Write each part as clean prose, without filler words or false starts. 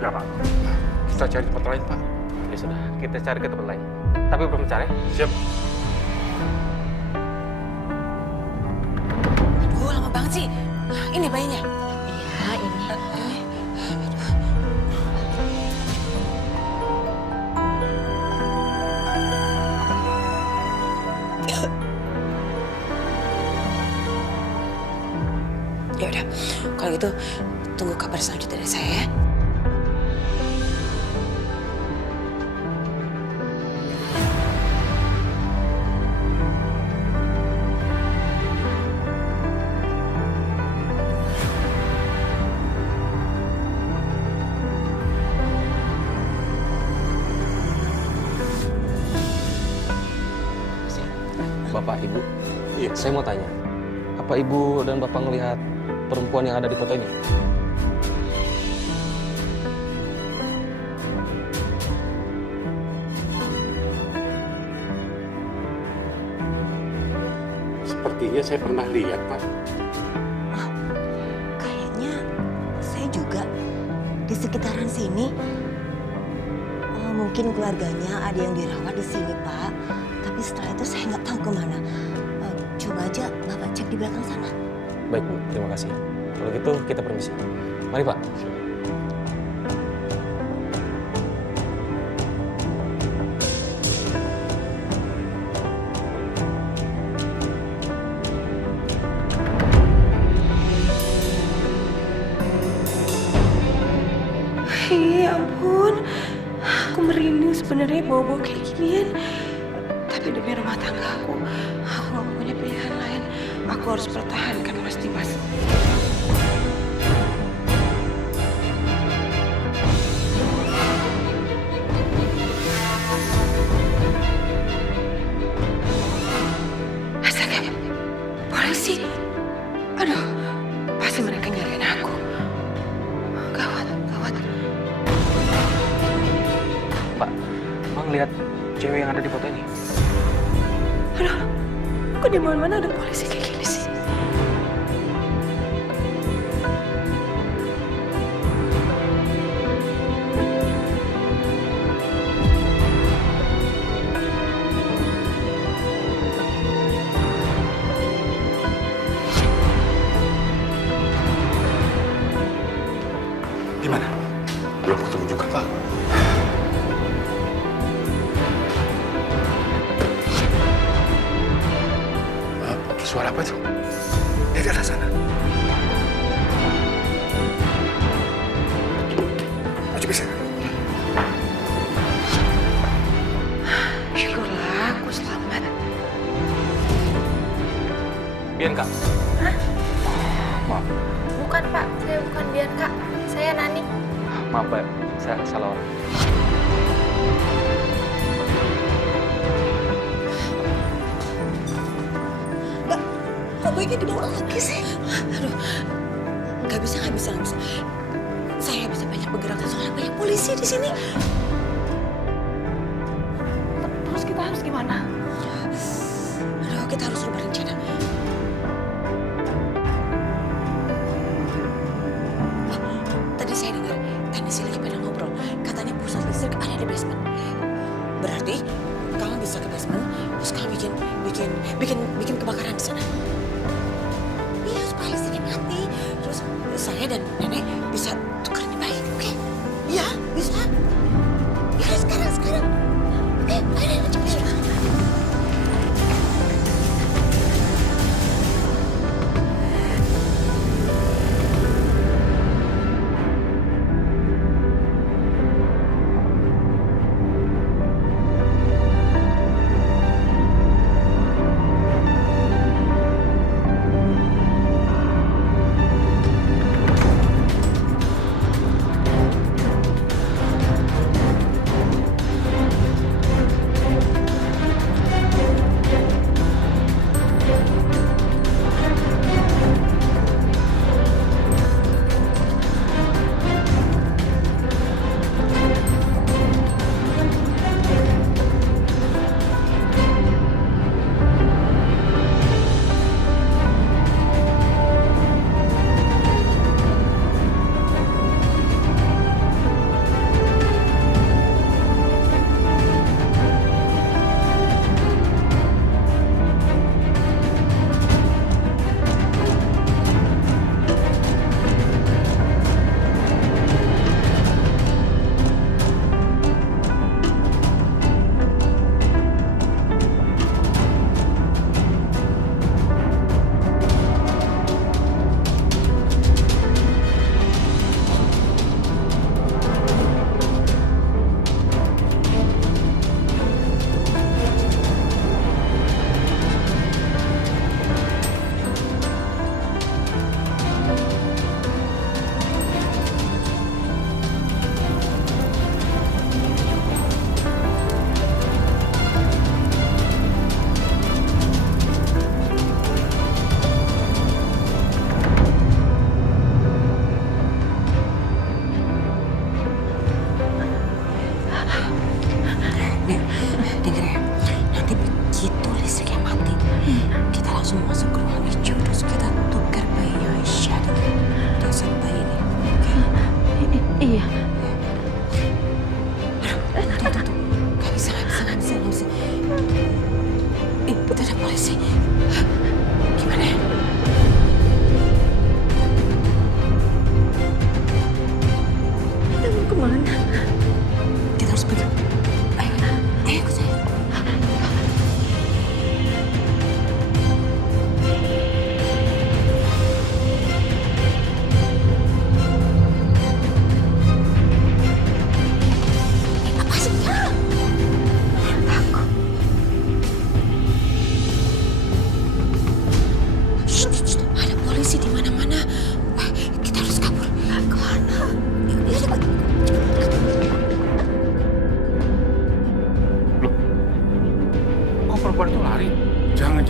juga, Pak. Kita cari tempat lain, Pak. Ya sudah, kita cari ke tempat lain. Tapi belum cari. Siap. Aduh, lama banget sih. Ini bayinya. Iya, ini. Ya udah, kalau gitu tunggu kabar selanjutnya dari saya ya. Bapak, Ibu, Iya. saya mau tanya. Apa Ibu dan Bapak ngelihat perempuan yang ada di foto ini? Sepertinya saya pernah lihat, Pak. Kayaknya saya juga di sekitaran sini. Mungkin keluarganya ada yang dirawat di sini, Pak. Tapi setelah itu saya nggak tahu kemana. Coba aja Bapak cek di belakang sana. Baik, Bu. Terima kasih. Kalau gitu, kita permisi. Mari, Pak. Ya ampun, aku merinding sebenarnya bawa-bawa kayak ginian. Tapi demi rumah tangga aku nggak punya pilihan lain. Aku harus pertahankan Mas Dimas. Astaga, polisi. Aduh, pasti mereka nyariin aku. Gawat, gawat. Pak, Bang lihat cewek yang ada di foto ini. Aduh, kok di mana-mana ada polisi kayak gini sih? Gimana? Belum ketemu juga, Pak. Suara apa itu? Dari arah sana. Maju bisa. Syukurlah aku selamat. Bianca. Hah? Maaf, Bukan, Pak. Saya bukan Bianca. Saya Nani. maaf, Pak. Saya salah orang. Kok bayinya dibawa lagi sih? Aduh, nggak bisa. Saya nggak bisa banyak bergerak soalnya banyak polisi di sini. Terus kita harus gimana? Aduh, kita harus rubah rencana. Tadi saya dengar, tadi sih lagi pada ngobrol. Katanya pusat listrik ada di basement. Berarti kamu bisa ke basement, terus kamu bikin kebakaran di sana. Iya, supaya listriknya mati. Terus saya dan nenek bisa tukar di baik, oke? Iya, bisa. Iya, sekarang. Oke, ayo, cepet.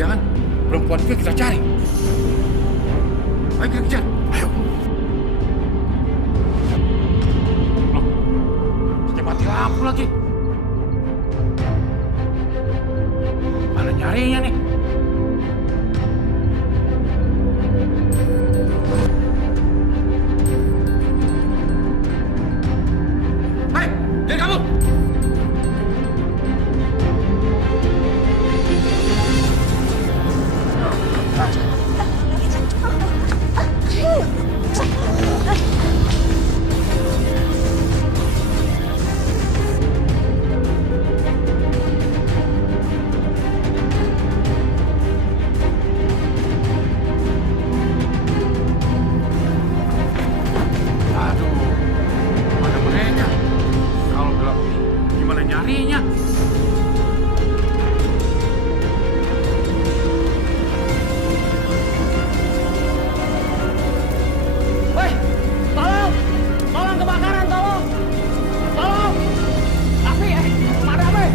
Jangan-jangan perempuan itu kita cari. Ayo kita kejar. Ayo. Loh, sudah mati lampu lagi. Mana nyarinya nih? Hei, jangan kabur! Aduh, mana mereka? Kalau gelap ini, gimana nyarinya? Woi, tolong! Tolong kebakaran, tolong! Tolong! Api, mana api?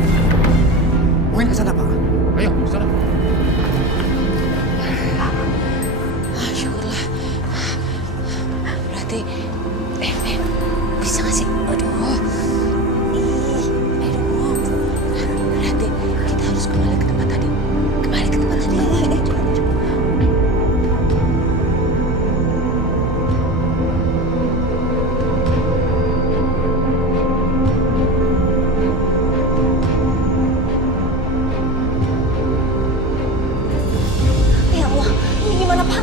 Mungkin ke sana, Pak. Ayo, ke sana. Ah, syukurlah. Berarti, bisa nggak sih? Aduh, aduh. Berarti kita harus kembali ke tempat tadi. Kembali ke tempat tadi. Ya Allah, ini gimana Pak?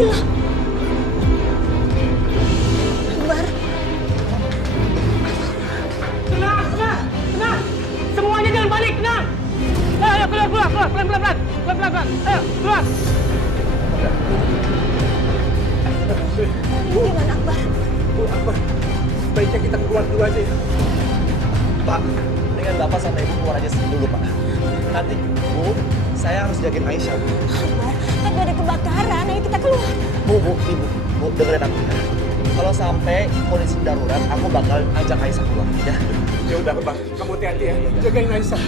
Gelap. Akbar, Tenang, tenang, tenang! Semuanya jangan panik, tenang! Ayo, keluar, pelan-pelan! Pelan-pelan, ayo, keluar! ini gimana Akbar? Bu, apa? Baiknya kita keluar dulu aja ya. Pak, dengan Bapak sama Ibu keluar aja dulu, Pak. Nanti, Bu, saya harus jagain Aisyah. Akbar, tapi ada kebakaran, ayo kita keluar. Bu, Ibu, dengerin aku. Kalau sampai kondisi darurat, aku bakal ajak Aisyah keluar, ya. Ya udah, Pak. Kamu hati-hati ya. Jagain Aisyah.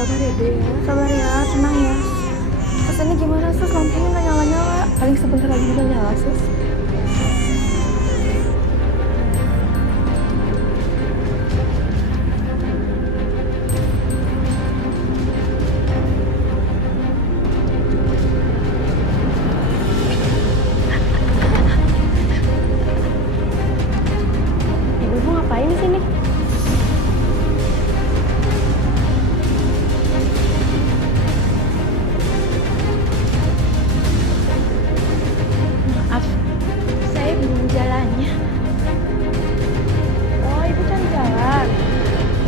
Sabar ya, Dek. Sabar ya, tenang ya. Sus, ini gimana, Sus? Lampunya nggak nyala-nyala. Paling sebentar lagi juga nyala, Sus. Ibu ngapain di sini? Maaf, saya bingung jalannya. Oh, ibu cari jalan.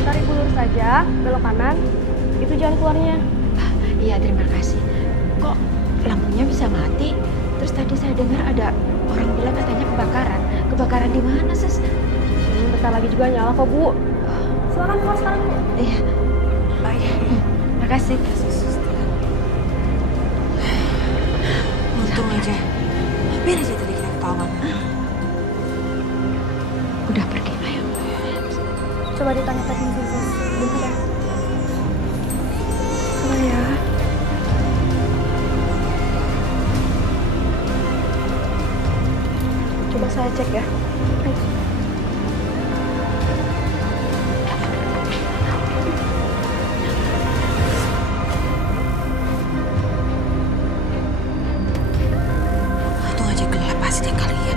Ntar ibu lurus saja, belok kanan. Itu jalan keluarnya. Iya, terima kasih. Kok lampunya bisa mati? Terus tadi saya dengar ada orang bilang katanya kebakaran. Kebakaran di mana, Sus? Bentar lagi juga nyala kok, Bu. Silakan keluar sekarang, Bu. Iya. Oh iya. Makasih. Untung aja. Hampir aja tadi kita ketahuan. Udah pergi, ayo. Coba ditanya teknisi, Sus. Bentar ya. Sabar ya. Coba saya cek ya. Ayo. Untung aja gelap pasti kali ya.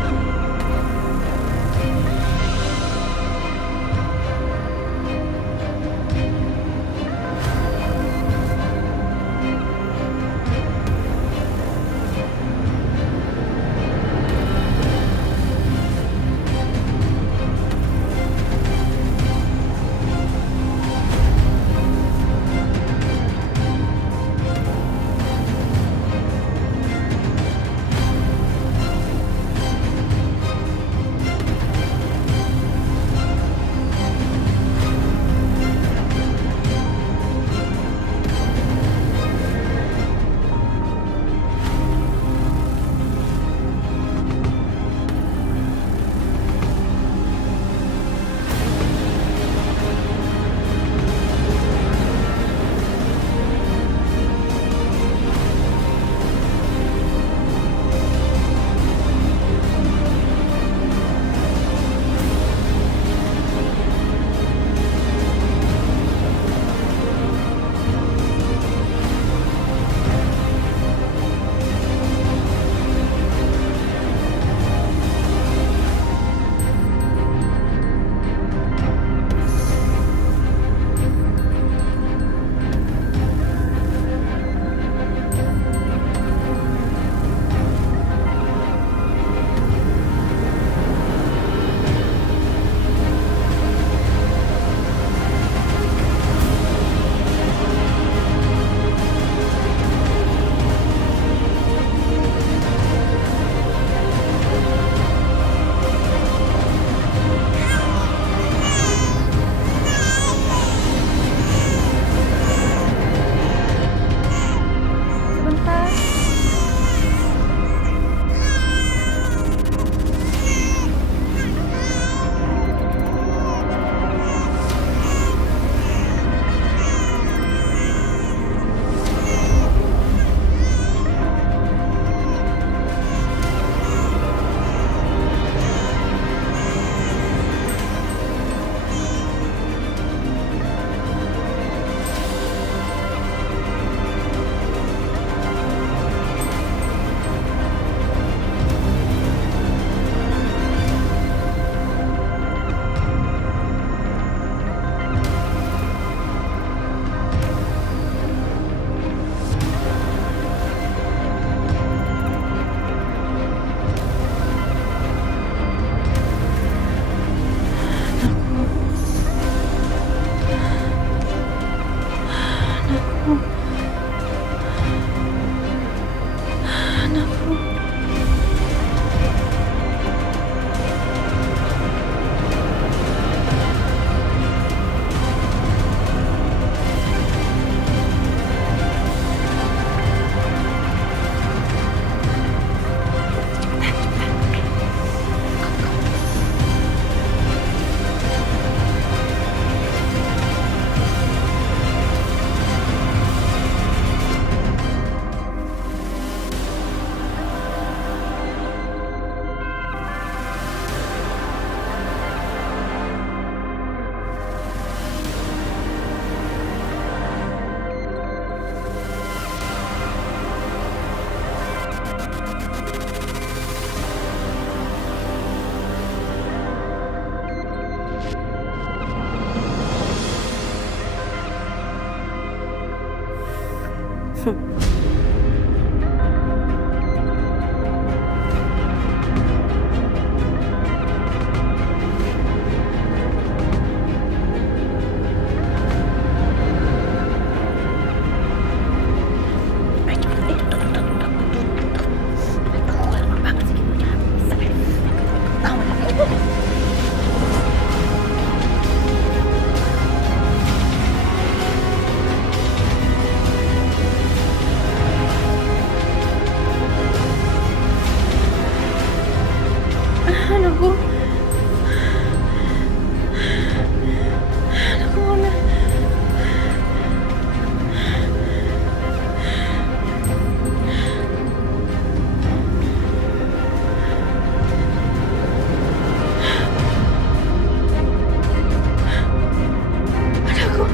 Anakku. Anakku mana? Anakku.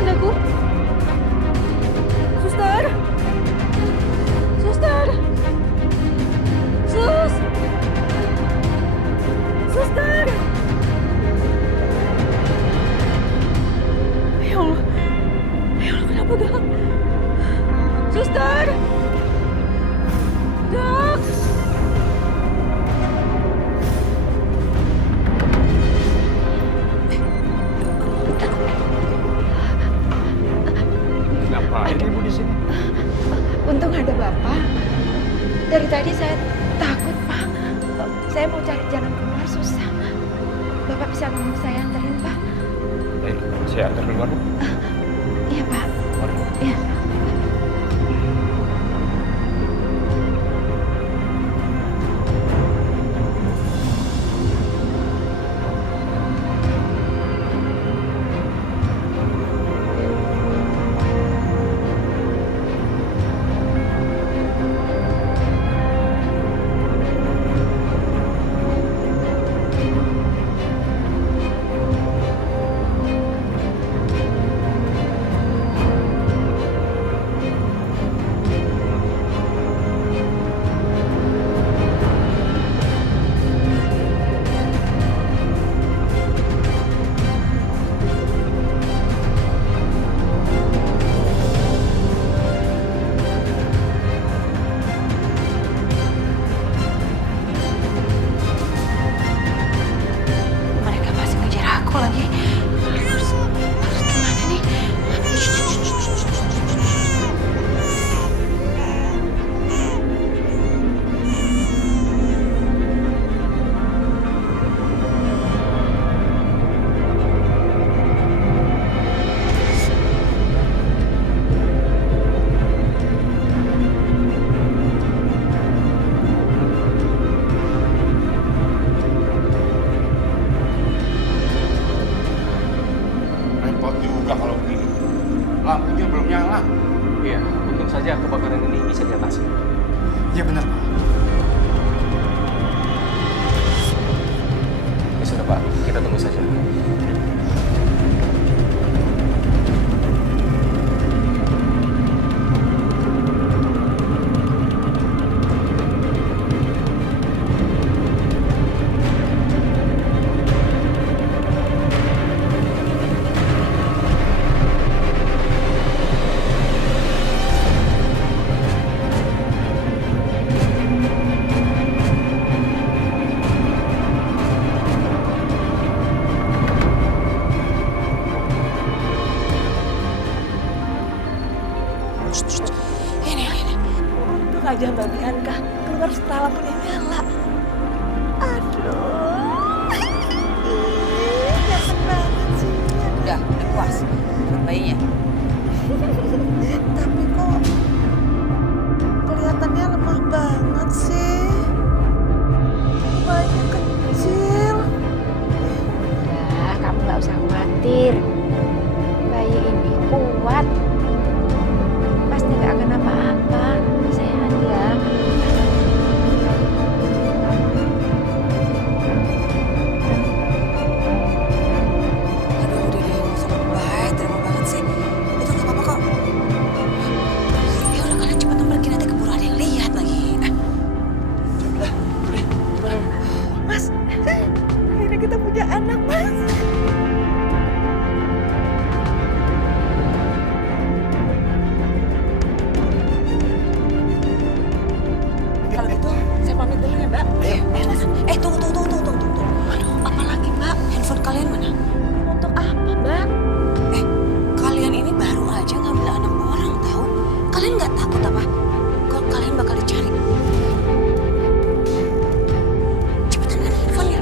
Anakku. Suster. Suster! Suster! Ya Allah. Ya Allah, kenapa gak? Suster! Dok! Ngapain ibu di sini? Untung ada Bapak. Dari tadi saya takut, Pak. Saya mau cari jalan keluar susah. Bapak bisa tolong saya anterin, Pak? Baik, saya antar keluar. Iya, Pak. Mari. Iya. Lampunya belum nyala. Iya, untung saja kebakaran ini bisa diatasi. Iya benar, Pak. Ya sudah, Pak. Kita tunggu saja. aja Mbak Bianca keluar setelah lampunya nyala. Aduh. Ganteng banget sih. Udah puas buat bayinya. Tapi kok kelihatannya lemah banget sih. Bayinya kecil. Udah, kamu nggak usah khawatir. Bayi ini kuat. Pasti nggak akan apa-apa. Sehat ya. Aduh, udah deh, nggak usah lebay. Terima banget sih. Itu nggak apa-apa kok. Ya udah, kalian cepetan pergi, nanti keburu ada yang lihat lagi. Mas, akhirnya kita punya anak, Mas. Kalau gitu, saya pamit dulu ya, Mbak. Tunggu. Aduh, apa lagi, Mbak? Handphone kalian mana? Untuk apa, Mbak? Kalian ini baru aja ngambil anak orang, tahu? Kalian nggak takut apa? Kalau kalian bakal dicari. Cepetan mana handphonenya?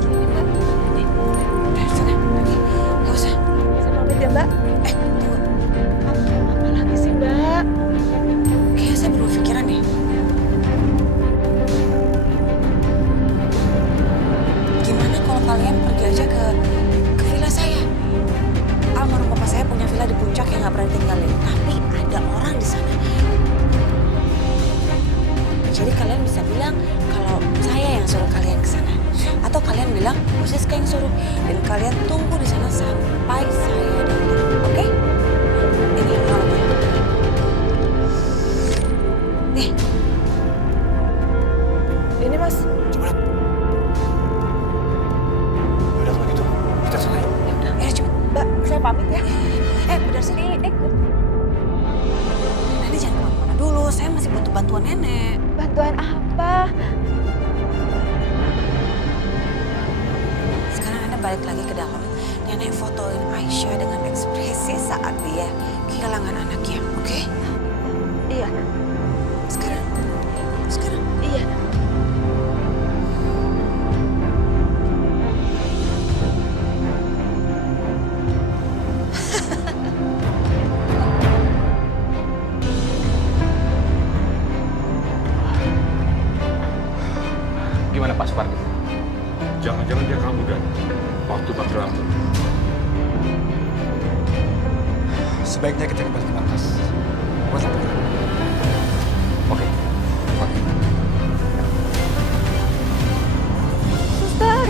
Ini, Mbak. Nih. Sana. Lagi. Nggak usah. Saya pamit ya, Mbak. Tunggu. Apa lagi sih, Mbak? Kayaknya saya berubah pikiran nih. Gimana kalau kalian pergi aja ke villa saya? Almarhum bapak saya punya villa di puncak yang nggak pernah tinggalin. Tapi ada orang di sana. Jadi kalian bisa bilang kalau saya yang suruh kalian ke sana. Atau kalian bilang bos Siska yang suruh. Dan kalian tunggu di sana sampai saya datang. Oke? Ini uangnya. Nih. Ini, Mas. Coba lihat. Udah kalau gitu, kita sana yuk. Cepet. Mbak, saya pamit ya. Benar sini. Nenek jangan kemana-mana dulu. Saya masih butuh bantuan nenek. Bantuan apa? Sekarang Nenek balik lagi ke dalam. Nenek fotoin Aisyah dengan ekspresi saat dia kehilangan anaknya. Oke? Iya, Sekarang. iya. Gimana Pak Supardi? Jangan-jangan dia kabur dan waktu berlalu. Sebaiknya kita kembali ke markas. Buat laporan. Oke. Suster!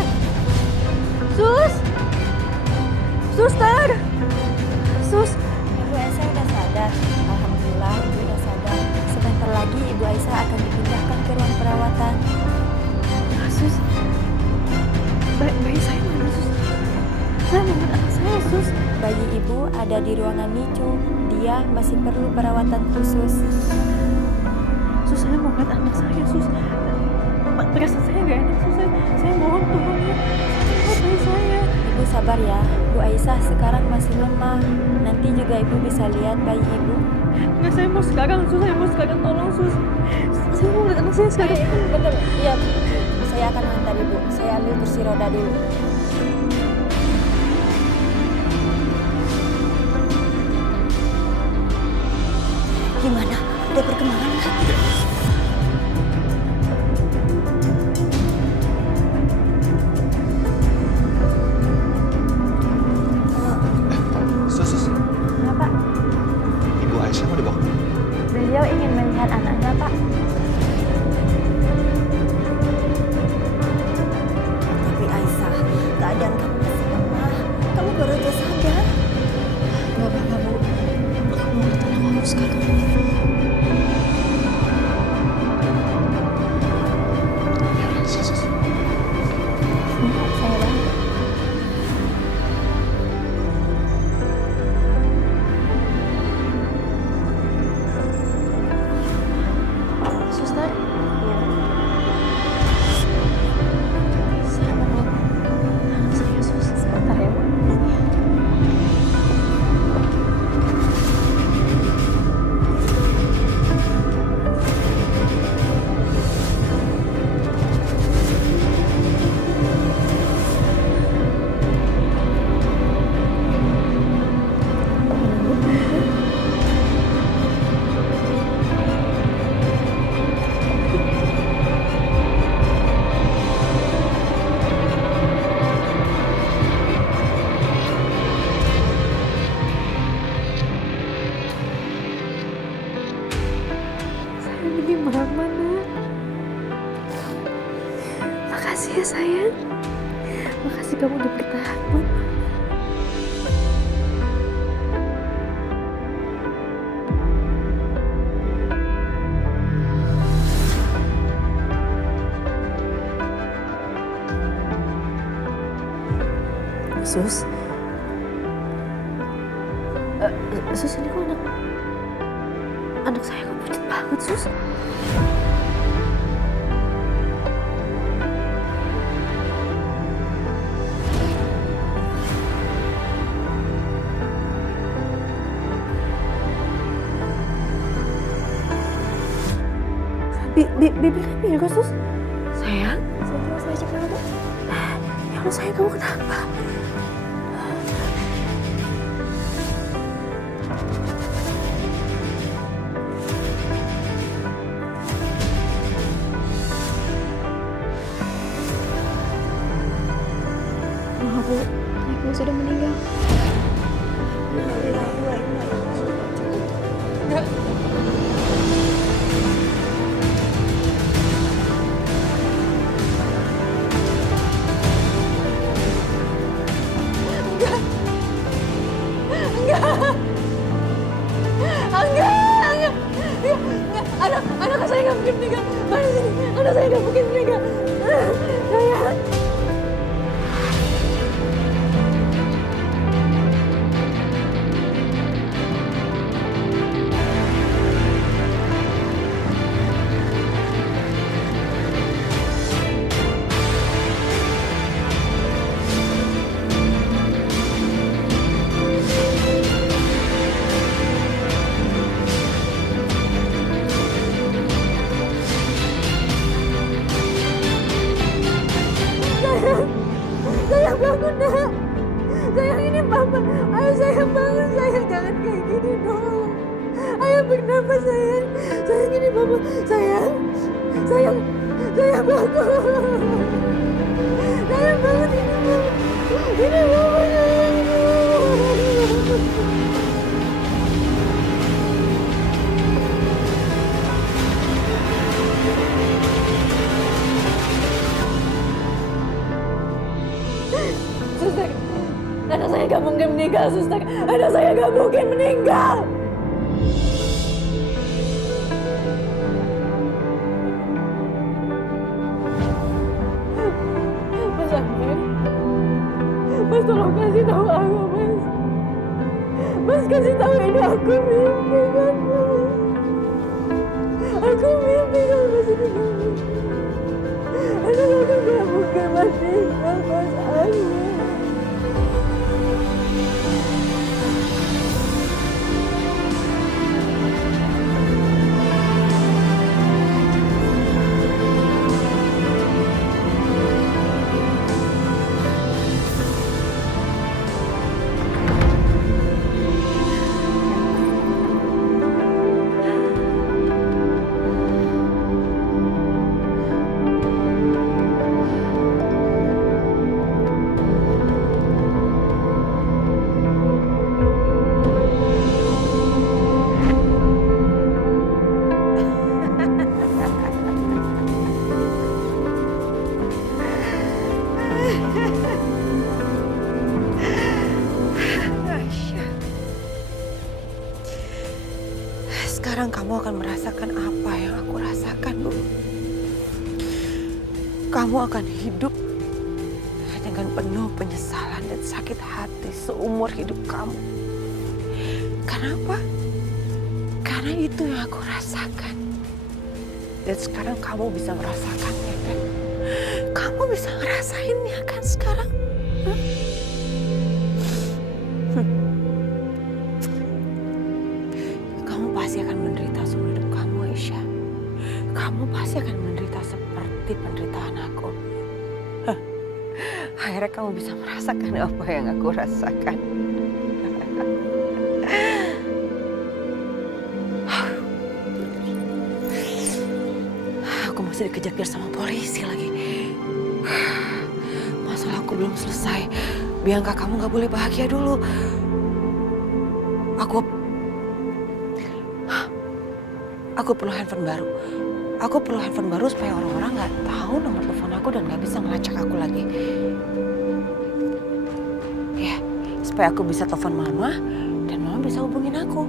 Suster! Sus! Ibu Aisyah udah sadar. Alhamdulillah Ibu udah sadar. Sebentar lagi Ibu Aisyah akan dipindahkan ke ruang perawatan. Sus, bayi saya mana, Sus? Saya mau anak saya, Sus. Bayi Ibu ada di ruangan NICU. Dia masih perlu perawatan khusus. Sus, saya mau lihat anak saya, Sus. Perasaan saya nggak enak, Sus. Saya mohon tolong ya. Saya bayi saya. Ibu sabar ya. Bu Aisyah sekarang masih lemah. Nanti juga Ibu bisa lihat bayi Ibu. Nggak, saya mau sekarang, Sus. Saya mau sekarang, tolong, Sus. Saya mau lihat anak saya sekarang. Betul, iya. Saya akan hantar Ibu. Saya ambil kursi roda dulu. Gimana? Ada perkembangan nggak? Sus. Kenapa? Ibu Aisyah mau dibawa kemana? Beliau ingin melihat anaknya, Pak. Tapi Aisyah, keadaan kamu masih lemah. Kamu baru aja sadar. Nggak apa-apa, Bu. Kamu tenang dulu sekarang. Ya, sus. Saya bantu. Suster, Iya. saya mau lihat anak saya, Sus. Sebentar ya, Bu. kamu udah bertahan buat mama. Sus, Sus ini kok anak saya kok pucat banget, Sus. Bibi kan kok, Sus? Sayang? Saya cek dulu, Dok. Ya Allah, sayang, kamu kenapa? Maaf, Bu. Ibu sudah meninggal. Anak saya nggak mungkin meninggal. Mana sini? Anak saya nggak mungkin meninggal. Sayang. Sayang bangun, Nak. Sayang, ini Papa. Ayo sayang bangun, sayang. Jangan kayak gini dong. Ayo bernafas, sayang. Sayang, ini Papa. Sayang. Sayang. Sayang bangun. Sayang bangun, ini Papa. Ini Papa, sayang. Suster, anak saya gak mungkin meninggal, Suster. Anak saya gak mungkin meninggal. Mas Ahmed, Mas tolong kasih tahu aku, Mas. Mas kasih tahu ini aku mimpi kan, Mas. Aku mimpi kalau Mas ini mimpi. Anak aku gak mungkin meninggal, Mas Ahmed. Sekarang kamu akan merasakan apa yang aku rasakan dulu. Kamu akan hidup dengan penuh penyesalan dan sakit hati seumur hidup kamu. Kenapa? Karena itu yang aku rasakan. Dan sekarang kamu bisa merasakannya, kan? Kamu bisa ngerasainnya kan sekarang? Hah? Kamu pasti akan menderita seumur hidup kamu, Aisyah. Kamu pasti akan menderita seperti penderitaan aku. Hah. Akhirnya kamu bisa merasakan apa yang aku rasakan. Aku masih dikejar-kejar sama polisi lagi. Masalah aku belum selesai. Bianca, kamu gak boleh bahagia dulu. Aku perlu handphone baru. Aku perlu handphone baru supaya orang-orang gak tahu nomor telepon aku dan gak bisa ngelacak aku lagi. supaya aku bisa telepon mama dan mama bisa hubungin aku.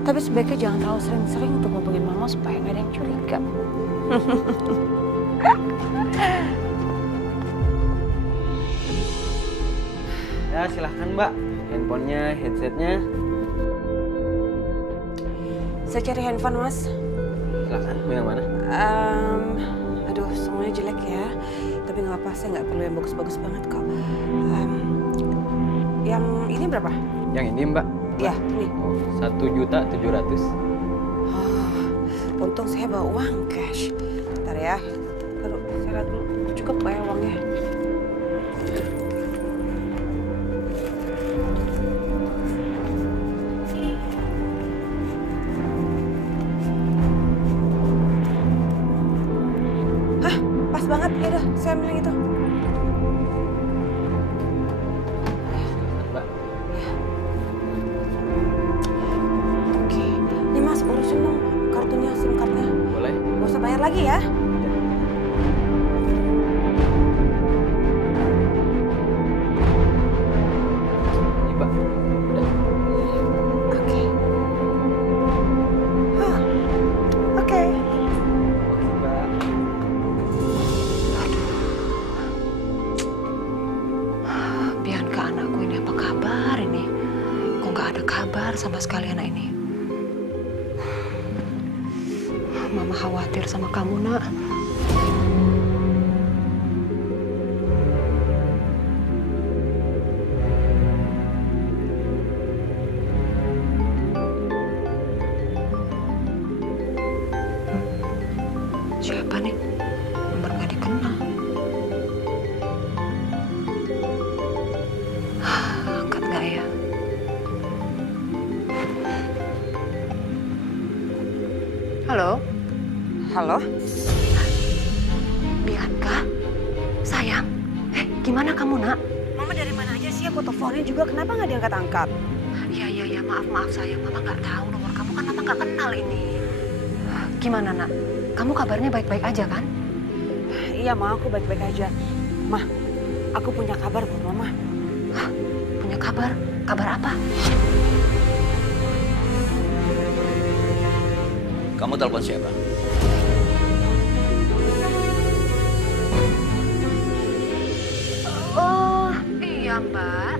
Tapi sebaiknya jangan terlalu sering-sering untuk hubungin mama supaya nggak ada yang curiga. Ya silahkan mbak, handphonenya, headsetnya. Saya cari handphone mas. Silahkan, mau yang mana? Aduh semuanya jelek ya. Tapi nggak apa, saya nggak perlu yang bagus-bagus banget kok. Yang ini berapa? Yang ini mbak? Iya ini. Oh, 1.700.000. Untung saya bawa uang cash. Bentar ya. Taruh, saya lihat dulu. Cukup gak ya uangnya? Hah, pas banget. Ya udah, saya ambil yang itu. Mbak. Oke. Ini mas, urusin dong kartunya, SIM cardnya. Boleh? Gak usah bayar lagi ya. Ini mbak. Udah. Oke. Hah. Oke. Makasih mbak. Bianca anakku ini apa kabar ini? Kok nggak ada kabar sama sekali anak ini? Mama khawatir sama kamu, nak. Siapa nih? Nomor nggak dikenal. Angkat nggak ya? Halo? Halo? Bianca? Sayang? Gimana kamu, nak? Mama dari mana aja sih? Aku teleponnya juga. Kenapa nggak diangkat-angkat? Iya, maaf sayang. Mama nggak tahu nomor kamu kan Mama nggak kenal ini. Gimana, nak? Kamu kabarnya baik-baik aja kan? Iya, Ma. Aku baik-baik aja. Ma, aku punya kabar buat Mama. Hah? Punya kabar? Kabar apa? Kamu telepon siapa? Oh, iya Mbak.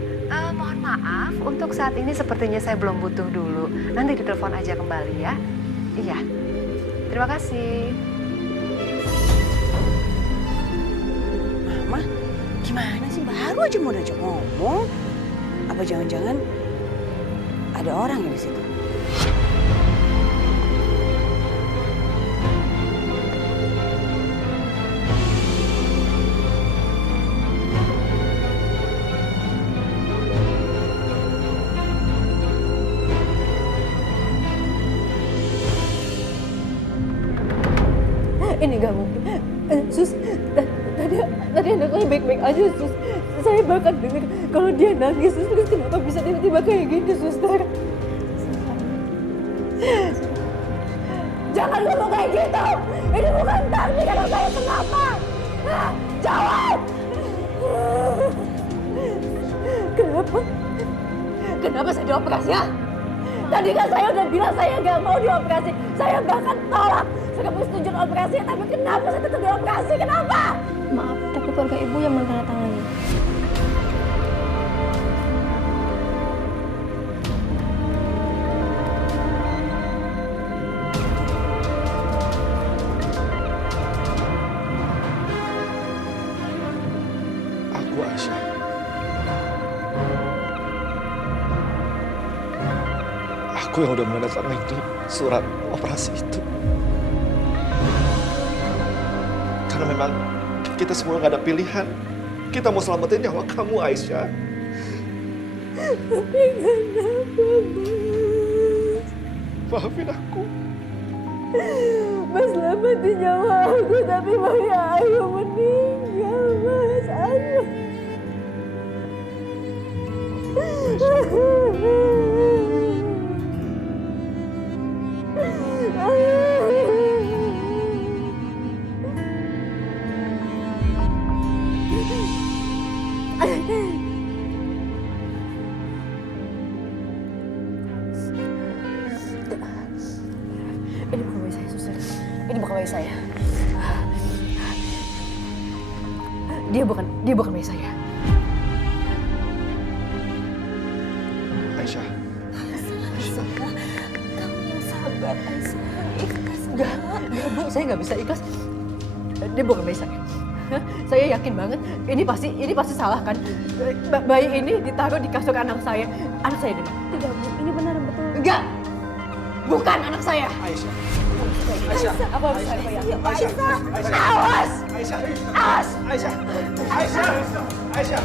Mohon maaf, untuk saat ini sepertinya saya belum butuh dulu. Nanti ditelepon aja kembali ya. Iya. Terima kasih. Mama, gimana sih? Baru aja mau diajak ngomong. Apa jangan-jangan ada orang yang di situ? Ini gak mungkin. Sus, tadi anaknya baik-baik aja, Sus. Saya bahkan dengar kalau dia nangis, Sus. Terus kenapa bisa tiba-tiba kayak gini, Suster? Jangan ngomong kayak gitu. Ini bukan takdir anak saya kenapa? Jawab! Kenapa? Kenapa saya dioperasi, ya? Tadi kan saya udah bilang saya nggak mau dioperasi. Saya bahkan tolak. Saya nggak setuju operasi, tapi kenapa saya tetap dioperasi? Kenapa? Maaf, tapi keluarga ibu yang menandatangani. Aku Aisyah. Aku yang udah menandatangani itu surat operasi itu. Karena memang kita semua nggak ada pilihan. Kita mau selamatin nyawa kamu, Aisyah. Tapi kenapa, Mas? Maafin aku. Mas selamatin nyawa aku, tapi Maya Ayu meninggal, Mas. Ayu. bayi saya. Dia bukan bayi saya. Aisyah. Aisyah, kamu yang sabar, Aisyah. Ikhlas. Enggak, Bu, saya nggak bisa ikhlas. Dia bukan bayi saya. Saya yakin banget, ini pasti salah kan? Bayi ini ditaruh di kasur anak saya. Anak saya di mana? Tidak, Bu. Ini benar betul. Enggak, bukan anak saya. Aisyah. Aisyah, apa harus saya bayar? Aisyah. Awas! Aisyah. Awas! Aisyah. Aisyah. Aisyah.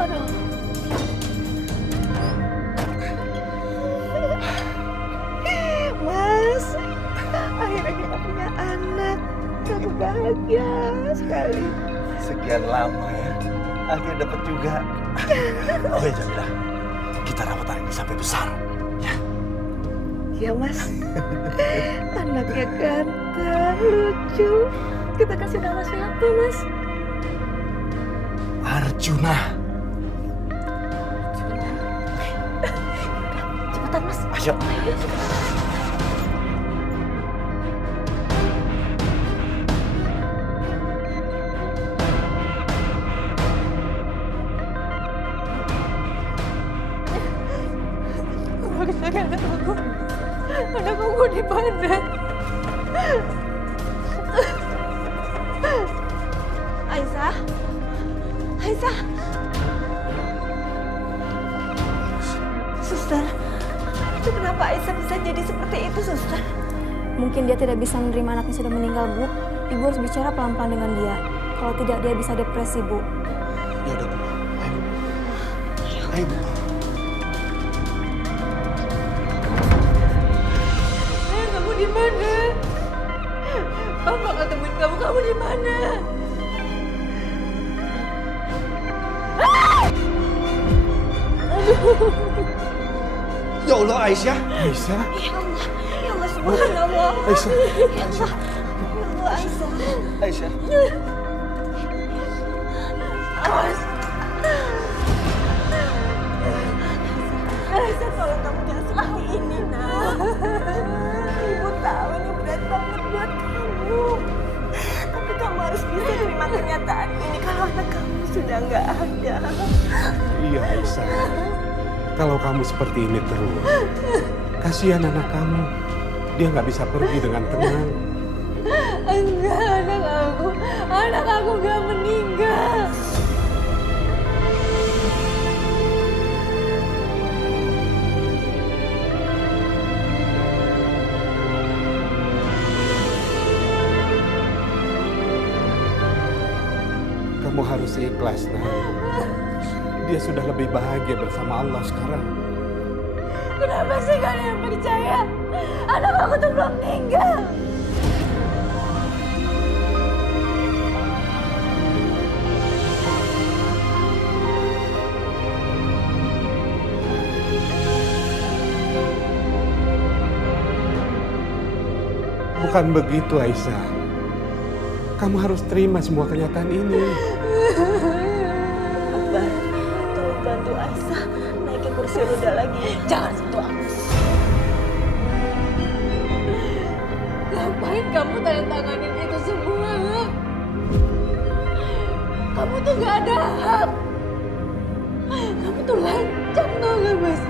Aduh. Mas, akhirnya kita punya anak. Kamu bahagia sekali. Sekian lama ya, akhirnya dapat juga. Oh ya Jamila, kita rawat anak ini sampai besar. Ya Mas, anaknya ganteng, lucu. Kita kasih nama siapa Mas? Arjuna. Cepetan, Mas. Ayo. Anak aku di mana? Aisyah? Aisyah? Suster, itu kenapa Aisyah bisa jadi seperti itu, Suster? Mungkin dia tidak bisa menerima anaknya sudah meninggal, Bu. Ibu harus bicara pelan-pelan dengan dia. Kalau tidak, dia bisa depresi, Bu. Ya udah, Bu. Ayo. Ayo, Bu. Kamu di mana? Mama ketemuin kamu. Kamu di mana? Ya Allah, Aisyah. Aisyah. Ya Allah, subhanallah. Aisyah. Ya Allah, Aisyah. Aisyah. Awas! Aisyah, kalau kamu jangan seperti ini, nak. Ibu tahu ini berat banget buat kamu. Tapi kamu harus bisa terima kenyataan ini kalau anak kamu sudah nggak ada. Iya Aisyah, kalau kamu seperti ini terus, kasihan anak kamu. Dia nggak bisa pergi dengan tenang. Enggak, anak aku gak meninggal. Kamu harus ikhlas, nak. Dia sudah lebih bahagia bersama Allah sekarang. Kenapa sih kalian percaya? Anak aku tuh belum meninggal. Bukan begitu, Aisyah. Kamu harus terima semua kenyataan ini. Abah, tolong bantu Aisyah naikin kursi roda lagi. Jangan sentuh aku. Ngapain kamu tanda tanganin itu semua? Kamu tuh gak ada hak. Kamu tuh lancang, tau gak, Mas?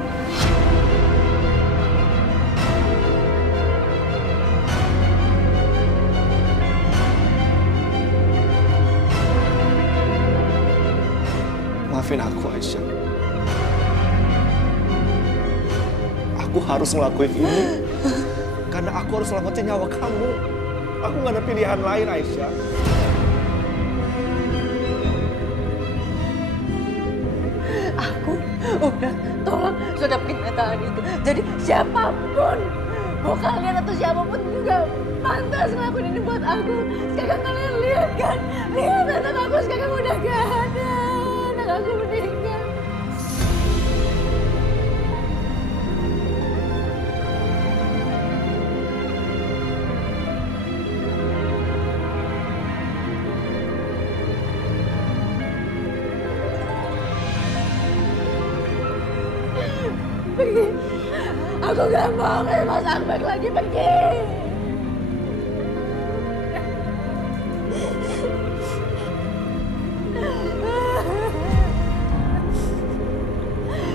Maafin aku, Aisyah. Aku harus ngelakuin ini karena aku harus selamatin nyawa kamu. Aku gak ada pilihan lain, Aisyah. Aku udah tolak sudah pernyataan itu. Jadi siapapun, mau kalian atau siapapun juga pantas ngelakuin ini buat aku. Sekarang kalian lihat kan, lihat anak aku sekarang udah gak ada. Anak aku meninggal. Aku gak mau ngeliat Mas Akbar lagi pergi.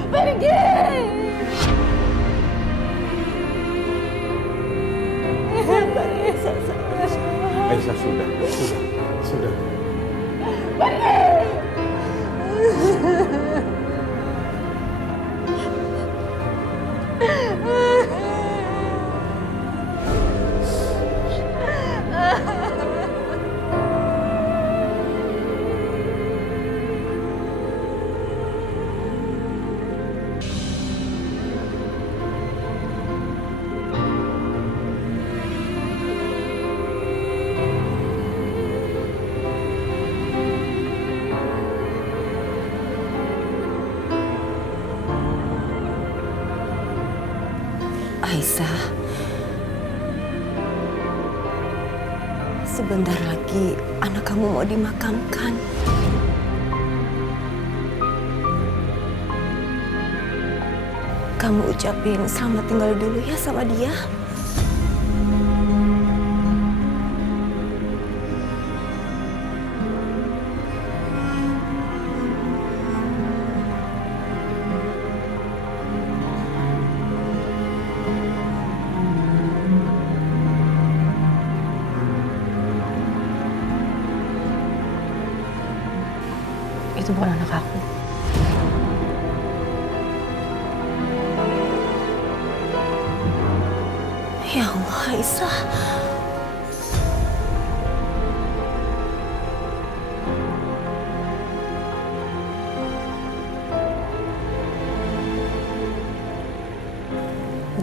Pergi. Aisyah, sudah. Aisyah, sebentar lagi anak kamu mau dimakamkan. Kamu ucapin selamat tinggal dulu ya sama dia. Itu bukan anak aku. Ya Allah, Aisyah.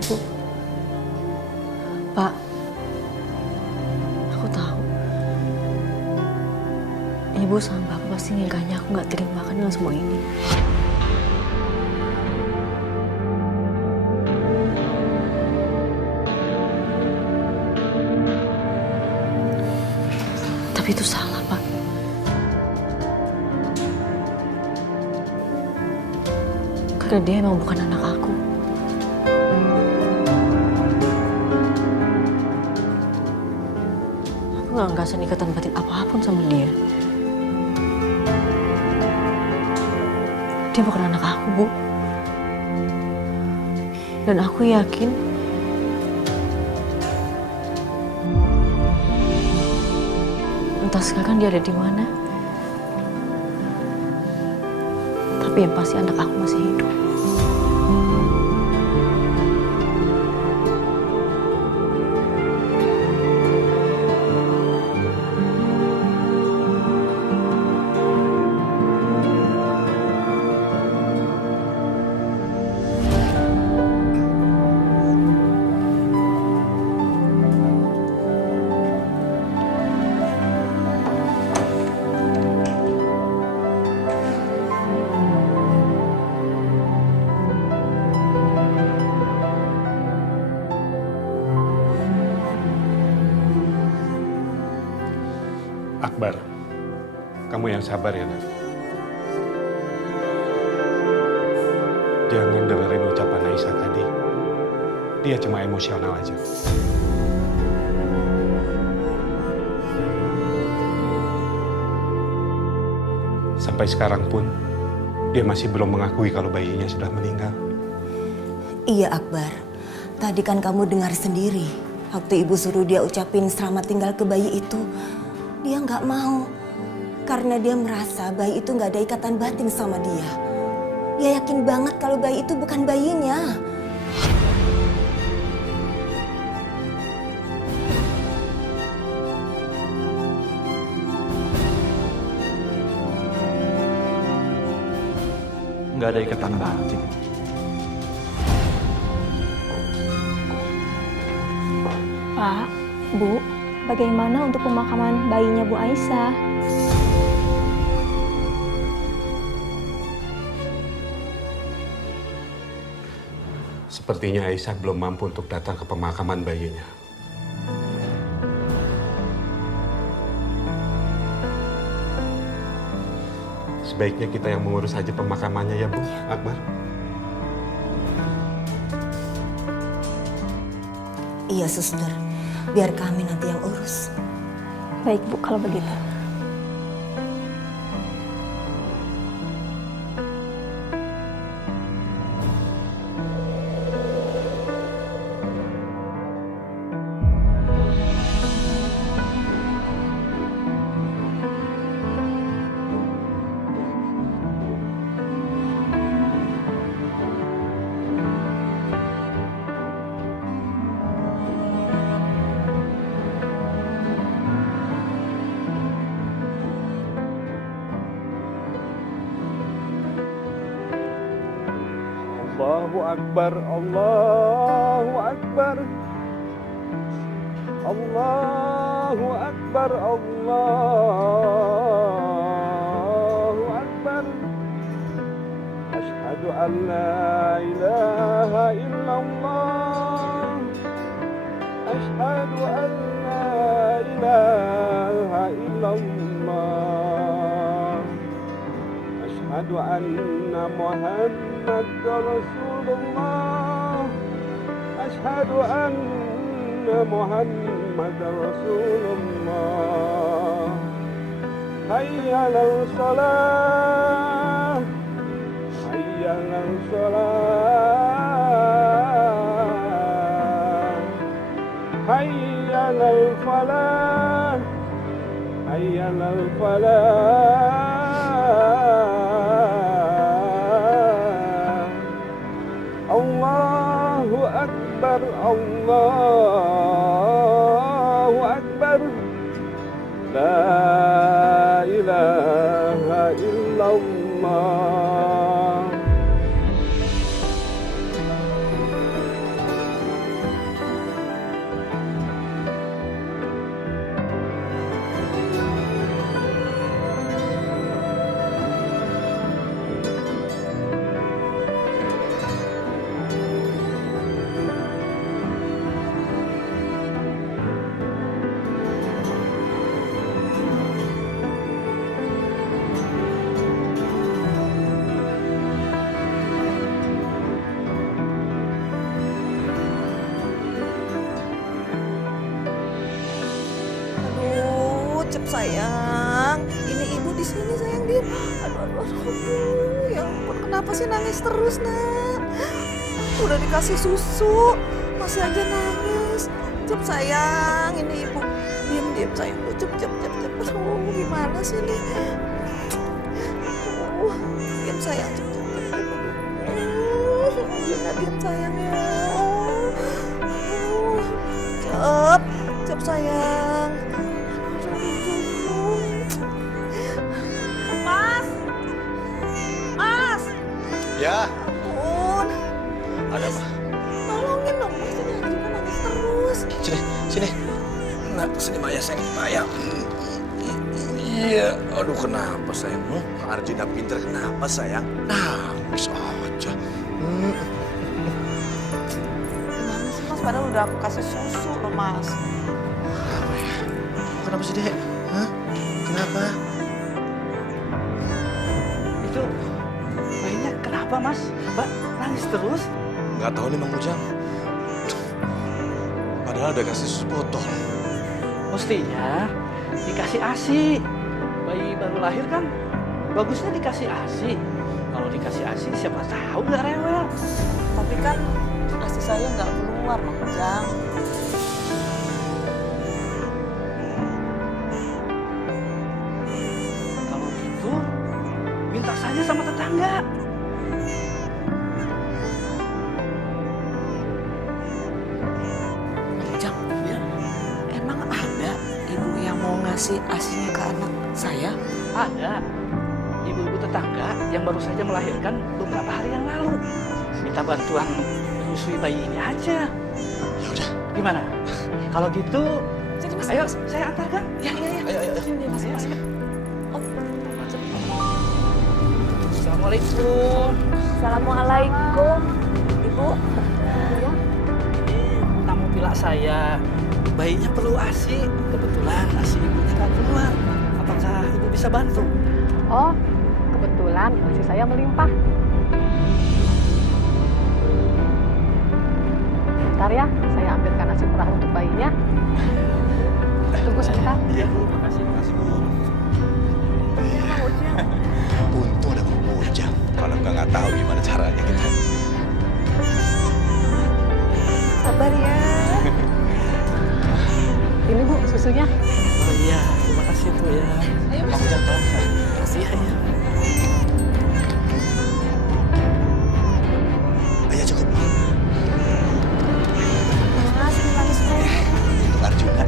Bu, Pak, aku tahu Ibu sama Bapak pasti ngiranya aku nggak terima kan dengan semua ini. Tapi itu salah, Pak. Karena dia emang bukan anak aku. Aku nggak ngerasain ikatan batin apapun sama dia. Dia bukan anak aku, Bu. Dan aku yakin entah sekarang dia ada di mana. Tapi yang pasti anak aku masih hidup. Akbar, kamu yang sabar ya, Nak. Jangan dengerin ucapan Aisyah tadi. Dia cuma emosional aja. Sampai sekarang pun, dia masih belum mengakui kalau bayinya sudah meninggal. Iya, Akbar. Tadi kan kamu dengar sendiri. Waktu ibu suruh dia ucapin selamat tinggal ke bayi itu, dia nggak mau. Karena dia merasa bayi itu nggak ada ikatan batin sama dia. Dia yakin banget kalau bayi itu bukan bayinya. Nggak ada ikatan batin. Pak, Bu, bagaimana untuk pemakaman bayinya Bu Aisyah? Sepertinya Aisyah belum mampu untuk datang ke pemakaman bayinya. Sebaiknya kita yang mengurus aja pemakamannya ya, Bu, Akbar. Iya, suster. Biar kami nanti yang urus. Baik, Bu, kalau begitu. Allahu Akbar, Allahu Akbar. Allahu Akbar, Allahu Akbar. Asyhadu an la ilaha illallah. Asyhadu an la ilaha illallah. Asyhadu anna Muhammad Rasulullah. Asyhadu anna Muhammad Rasulullah. Hayya 'alal shalah. Hayya 'alal shalah. Hayya 'alal falah. Hayya 'alal falah. Allahu Akbar, Allahu Akbar. La ilaha illallah. Aduh, Cep sayang. Ini ibu di sini sayang dia. Aduh. Ya ampun, kenapa sih nangis terus, Nak? Udah dikasih susu, masih aja nangis. Cep sayang, ini ibu. Diam sayang. Cep. Aduh, gimana sih ini? Aduh, diam sayang. Cep. Diam sayang ya. Cep sayang. Mas. Ya, Ampun. ada apa? Tolongin dong, Mas. Ini Anjingnya nangis terus. Sini. Nah, sini Maya, sayang. Maya. Iya, aduh kenapa sayang? Kak Arjuna pinter, kenapa sayang? Nangis aja. Gimana sih, Mas? Padahal udah aku kasih susu loh, Mas. Apa ya? Kenapa sih, Dek? Hah? Kenapa? Itu bayinya kenapa, Mas? Mbak nangis terus? Nggak tahu nih, Mang Ujang. Padahal udah kasih susu botol. Mestinya dikasih ASI. Bayi baru lahir kan bagusnya dikasih ASI. Kalau dikasih ASI siapa tahu nggak rewel. Tapi kan ASI saya nggak keluar, Mang Ujang. Kalau gitu minta saja sama tetangga. Mang Ujang, emang ada ibu yang mau ngasih ASInya ke anak saya? Ada ibu-ibu tetangga yang baru saja melahirkan beberapa hari yang lalu. Minta bantuan menyusui bayi ini aja. Ya udah. Gimana? Kalau gitu, Jadi Mas, ayo Mas. saya antarkan. Ya. Ayo. Sini, Mas. Assalamualaikum. Assalamualaikum, Ibu. Ini tamu pilak saya. Bayinya perlu ASI. Kebetulan ASI ibunya nggak keluar. Apakah ibu bisa bantu? Oh, kebetulan ASI saya melimpah. Sebentar ya, saya ambilkan nasi merah untuk bayinya. Tunggu sebentar. Iya Bu, makasih Bu. Untung ada Bang Ujang. Kalau nggak tahu gimana caranya kita. Sabar ya. Ini Bu, susunya. Oh iya, terima kasih Bu ya. Ayo, Bang Ujang tolong. Makasih ya. Ayo cukup. Mas, ini manis dulu. Untuk Arjuna.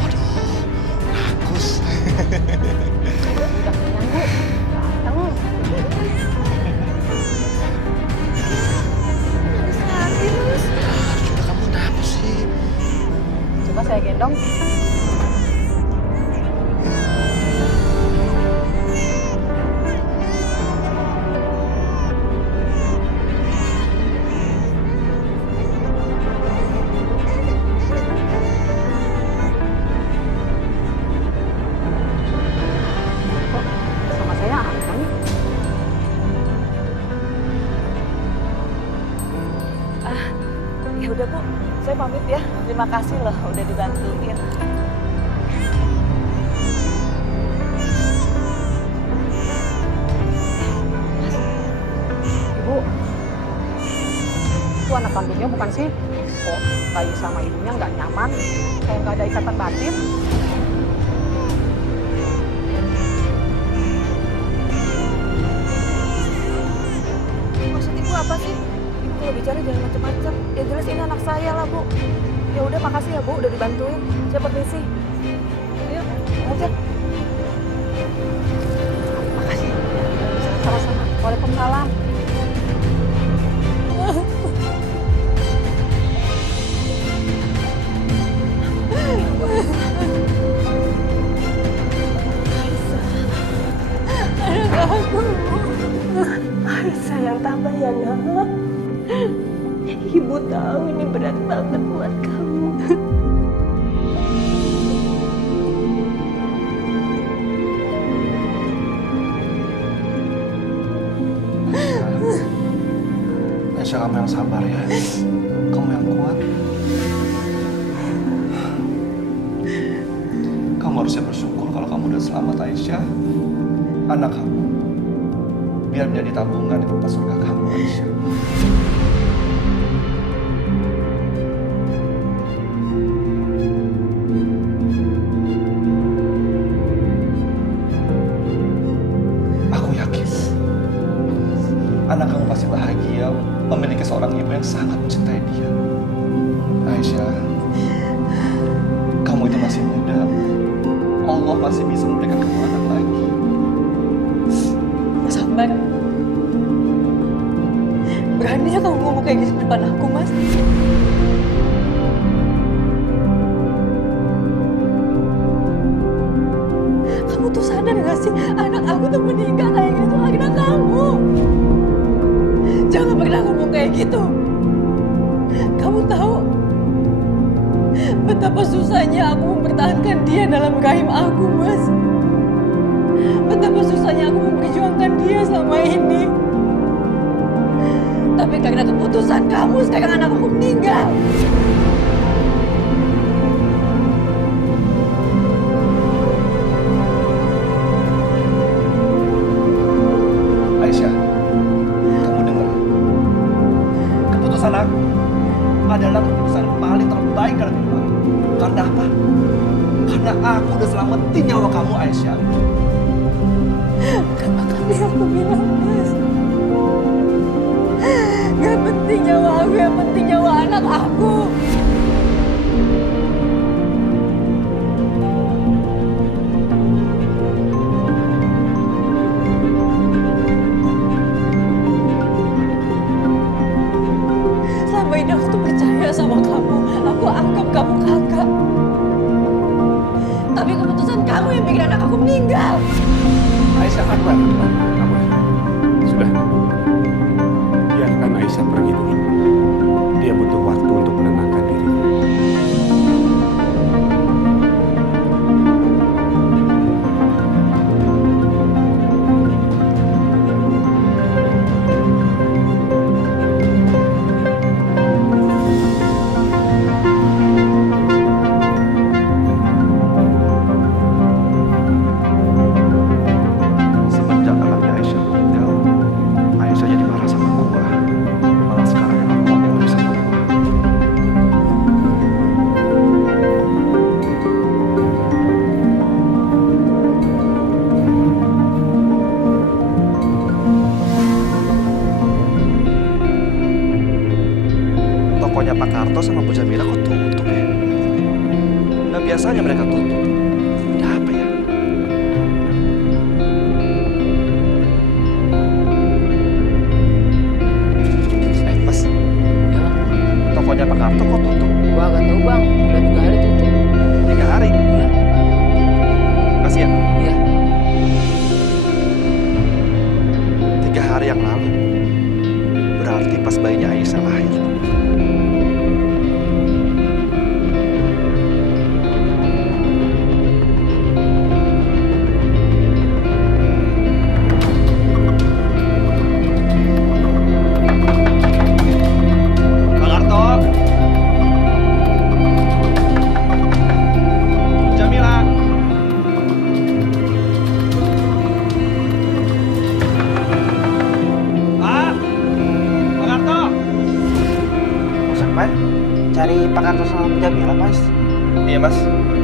Waduh, bagus. Udah kenyang Bu. Datang. Arjuna, kamu kenapa sih? Coba saya gendong. Kok sama saya apa nih? Ya udah Bu, saya pamit ya. Terima kasih loh udah dibantuin. Ibu, itu anak kandungnya bukan sih? Kok bayi sama ibunya nggak nyaman? Kayak nggak ada ikatan batin? Maksud Ibu apa sih? Ibu kalau bicara jangan macam-macam. Ya jelas ini anak saya lah Bu. Ya udah makasih ya Bu udah dibantuin. Saya permisi. Ayo, aja. Makasih. Sama-sama. Waalaikumsalam. Aisyah yang tabah ya nak. Ibu tahu ini berat banget buat kamu. Aisyah, kamu yang sabar ya. Kamu yang kuat. Kamu harusnya bersyukur kalau kamu udah selamat, Aisyah. Anak kamu biar menjadi tabungan di tempat surga kamu, Aisyah. Aku yakin anak kamu pasti bahagia memiliki seorang ibu yang sangat mencintai dia. Aisyah, kamu itu masih muda. Allah masih bisa memberikan kamu anak lagi. Mas Akbar. Beraninya kamu ngomong kayak gitu di depan aku, Mas. Kamu tuh sadar gak sih? Anak aku tuh meninggal kayak gitu. Anak kamu. Jangan pernah ngomong kayak gitu. Kamu tahu betapa susahnya aku mempertahankan dia dalam rahim aku, Mas. Betapa susahnya aku memperjuangkan dia selama ini. Tapi karena keputusan kamu, sekarang anak aku meninggal. Aisyah, kamu dengar? Keputusan aku adalah keputusan paling terbaik dalam hidup aku. Karena apa? Karena aku udah selamatin nyawa kamu, Aisyah. Berapa kali aku bilang, Mas? Gak penting nyawa aku, yang penting nyawa anak aku. Selama ini aku tuh percaya sama kamu. Aku anggap kamu kakak. Tapi keputusan kamu yang bikin anak aku meninggal. Aisyah, Akbar. Sudah. Biarkan Aisyah pergi dulu. Dia butuh waktu untuk menenangkan dirinya. Karto sama Bu Jamila kok tutup ya? Nggak biasanya mereka tutup. Ada apa ya? Mas, tokonya Pak Karto kok tutup? Gua gak tahu bang, udah 3 hari tutup. 3 hari? Iya. Makasih ya. Iya. 3 hari yang lalu. Berarti pas bayinya Aisyah lahir. Pak Karto. Jamila. Pak. Pak Karto. Sampai cari Pak Karto sama Bu Jamila, Mas. Iya mas,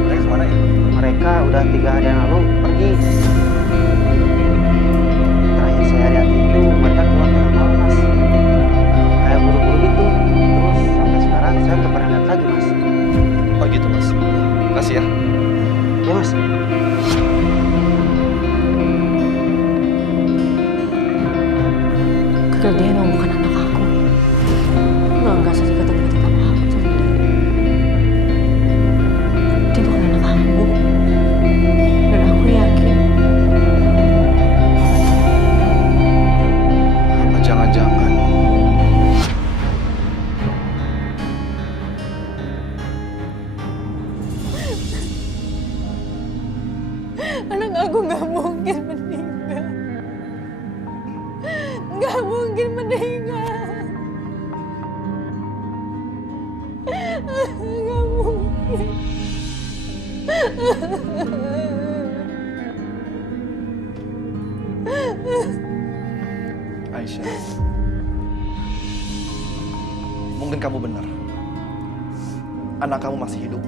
mereka kemana ya? Mereka udah 3 hari yang lalu pergi. Terakhir saya lihat itu mereka keluar tengah malam, Mas. Kayak buru-buru gitu. Terus sampai sekarang saya nggak pernah lihat lagi, Mas. Oh gitu mas, makasih ya. Ya, Mas. Kalau dia emang bukan anak aku, nggak usah dikata-kata sama aku sama dia. Dia bukan anak aku, dan aku yakin Apa jangan-jangan Anak aku nggak mungkin meninggal. Nggak mungkin meninggal. Nggak mungkin. Aisyah, mungkin kamu benar. Anak kamu masih hidup.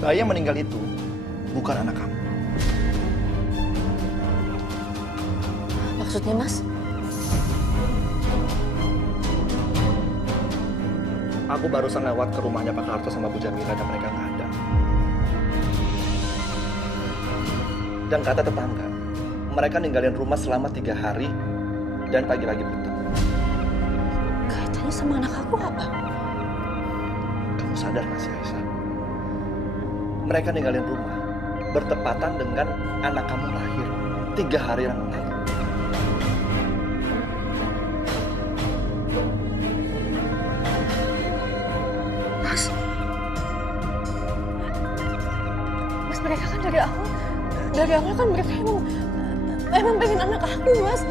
Bayi yang meninggal itu bukan anak kamu. maksudnya Mas. Aku barusan lewat ke rumahnya Pak Karto sama Bu Jamila dan mereka nggak ada. Dan kata tetangga, mereka ninggalin rumah selama 3 hari dan pagi-pagi buta. Kaitannya sama anak aku apa? Kamu sadar nggak sih Aisyah? Mereka ninggalin rumah bertepatan dengan anak kamu lahir 3 hari yang lalu. Mas, mereka kan dari awal kan mereka emang pengen anak aku, Mas.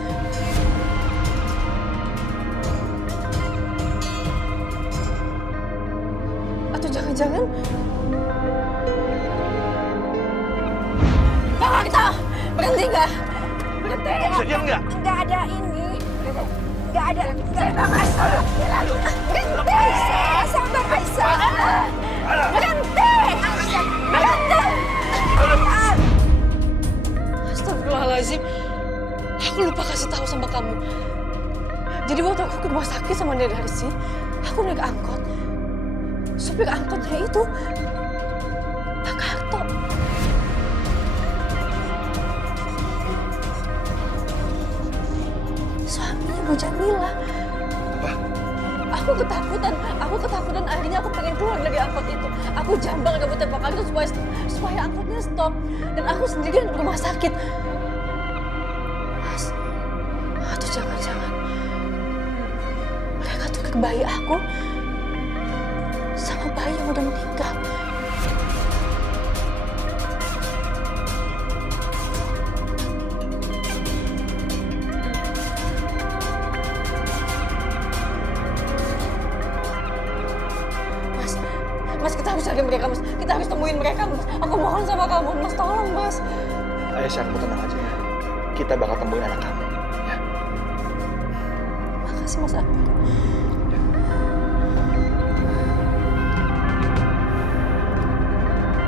Atau jangan-jangan Pak, berhenti nggak? Berhenti. Bisa diam nggak? Nggak ada ini. Nggak ada. Bang Aisyah. Berhenti. Aisyah. Sabar Aisyah. Berhenti. Berhenti. Astagfirullahaladzim. Aku lupa kasih tahu sama kamu. Jadi waktu aku ke rumah sakit sama Dede Arsi, aku naik angkot. Supir angkotnya itu Pak Karto. Suaminya Bu Jamila. Apa? Aku ketakutan. Akhirnya aku pengen keluar dari angkot itu. Aku jambak rambutnya Pak Karto supaya angkotnya stop. Dan aku sendirian di rumah sakit. Mas, atau jangan-jangan mereka tuh bayi aku sama bayi yang udah meninggal. Mas, kita harus cari mereka, Mas. Kita harus temuin mereka, Mas. Aku mohon sama kamu, Mas. Tolong, Mas. Aisyah, kamu tenang aja ya. Kita bakal temuin anak kamu. Ya. Makasih, Mas Akbar.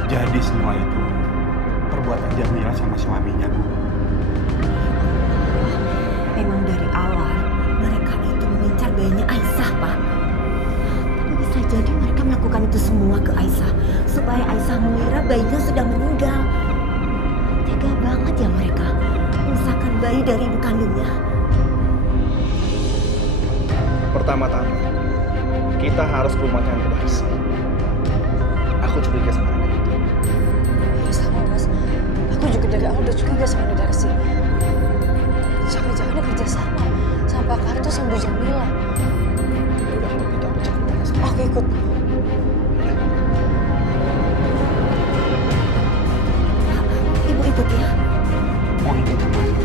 Jadi semua itu perbuatan Jamila sama suaminya, Bu. Memang dari awal mereka itu mengincar bayinya Aisyah, Pak. Bisa jadi mereka melakukan itu semua ke Aisyah supaya Aisyah mengira bayinya sudah meninggal. Tega banget ya mereka memisahkan bayi dari ibu kandungnya. Pertama-tama, kita harus ke rumahnya Darsi. Aku curiga sama nenek itu. Ya sama Mas, aku juga dari awal udah curiga sama Nenek Darsi. Jangan-jangan dia kerja sama Pak Karto sama Bu Jamila. Ya udah kalau gitu aku cek rumahnya sekarang. Oke, ikut. Ibu ikut ya. Mau ikut kemana?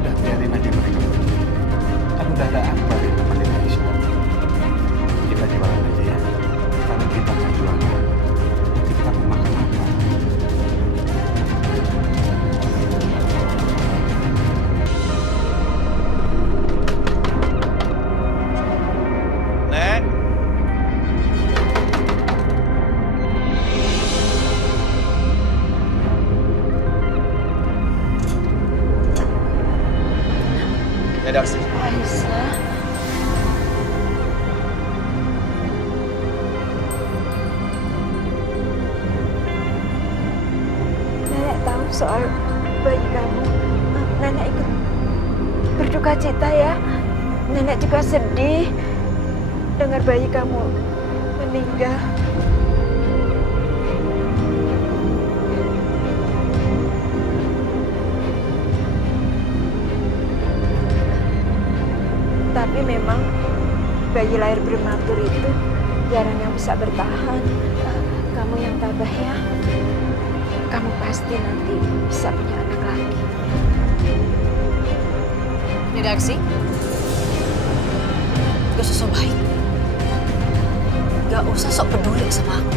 Udah biarin aja mereka pergi. Kan udah ada Akbar yang nemenin Aisyah. Kita jualan aja ya. Kalau kita nggak jualan, nanti kita mau makan apa? Nek. Ya Darsi. Aisyah. Nenek tahu soal bayi kamu. Nenek ikut berduka cita ya. Nenek juga sedih dengar bayi kamu meninggal. Tapi memang bayi lahir prematur itu jarang yang bisa bertahan. Kamu yang tabah ya. Kamu pasti nanti bisa punya anak lagi. Nenek Darsi, gak usah sok baik. Gak usah sok peduli sama aku.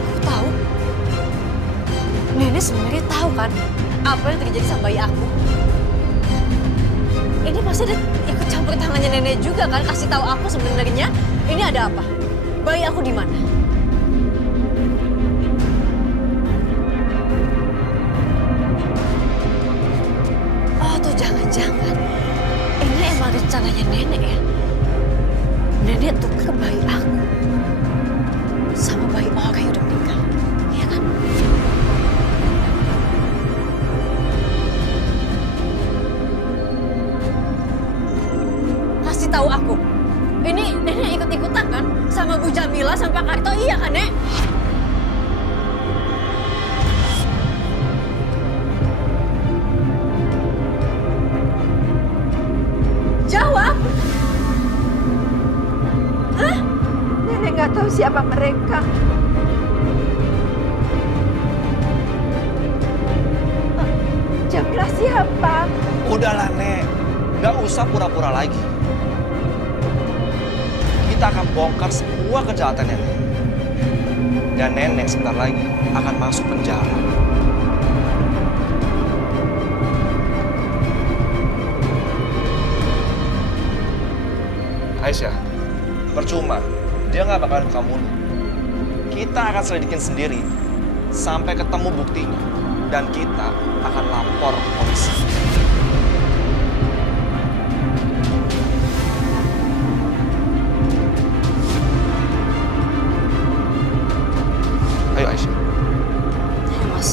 Aku tahu. Nenek sebenarnya tahu kan apa yang terjadi sama bayi aku. Ini pasti ada ikut campur tangannya nenek juga kan, kasih tahu aku sebenarnya ini ada apa. Bayi aku di mana? Oh, tuh jangan-jangan ini emang rencananya nenek ya. Nenek tuker bayi aku sama bayi orang yang udah meninggal, iya kan? Kasih tahu aku. Ini nenek ikut-ikutan kan sama Bu Jamila sama Pak Karto, iya kan, Nek? Jawab. Hah? Nenek nggak tahu siapa mereka. Jamila siapa? Udahlah, Nek. Gak usah pura-pura lagi. Kita akan bongkar semua kejahatan nenek. Dan nenek sebentar lagi akan masuk penjara. Aisyah, percuma. Dia nggak bakalan kamu. Kita akan selidikin sendiri sampai ketemu buktinya. Dan kita akan lapor ke polisi. Ayo Aisyah. Ayo, Mas.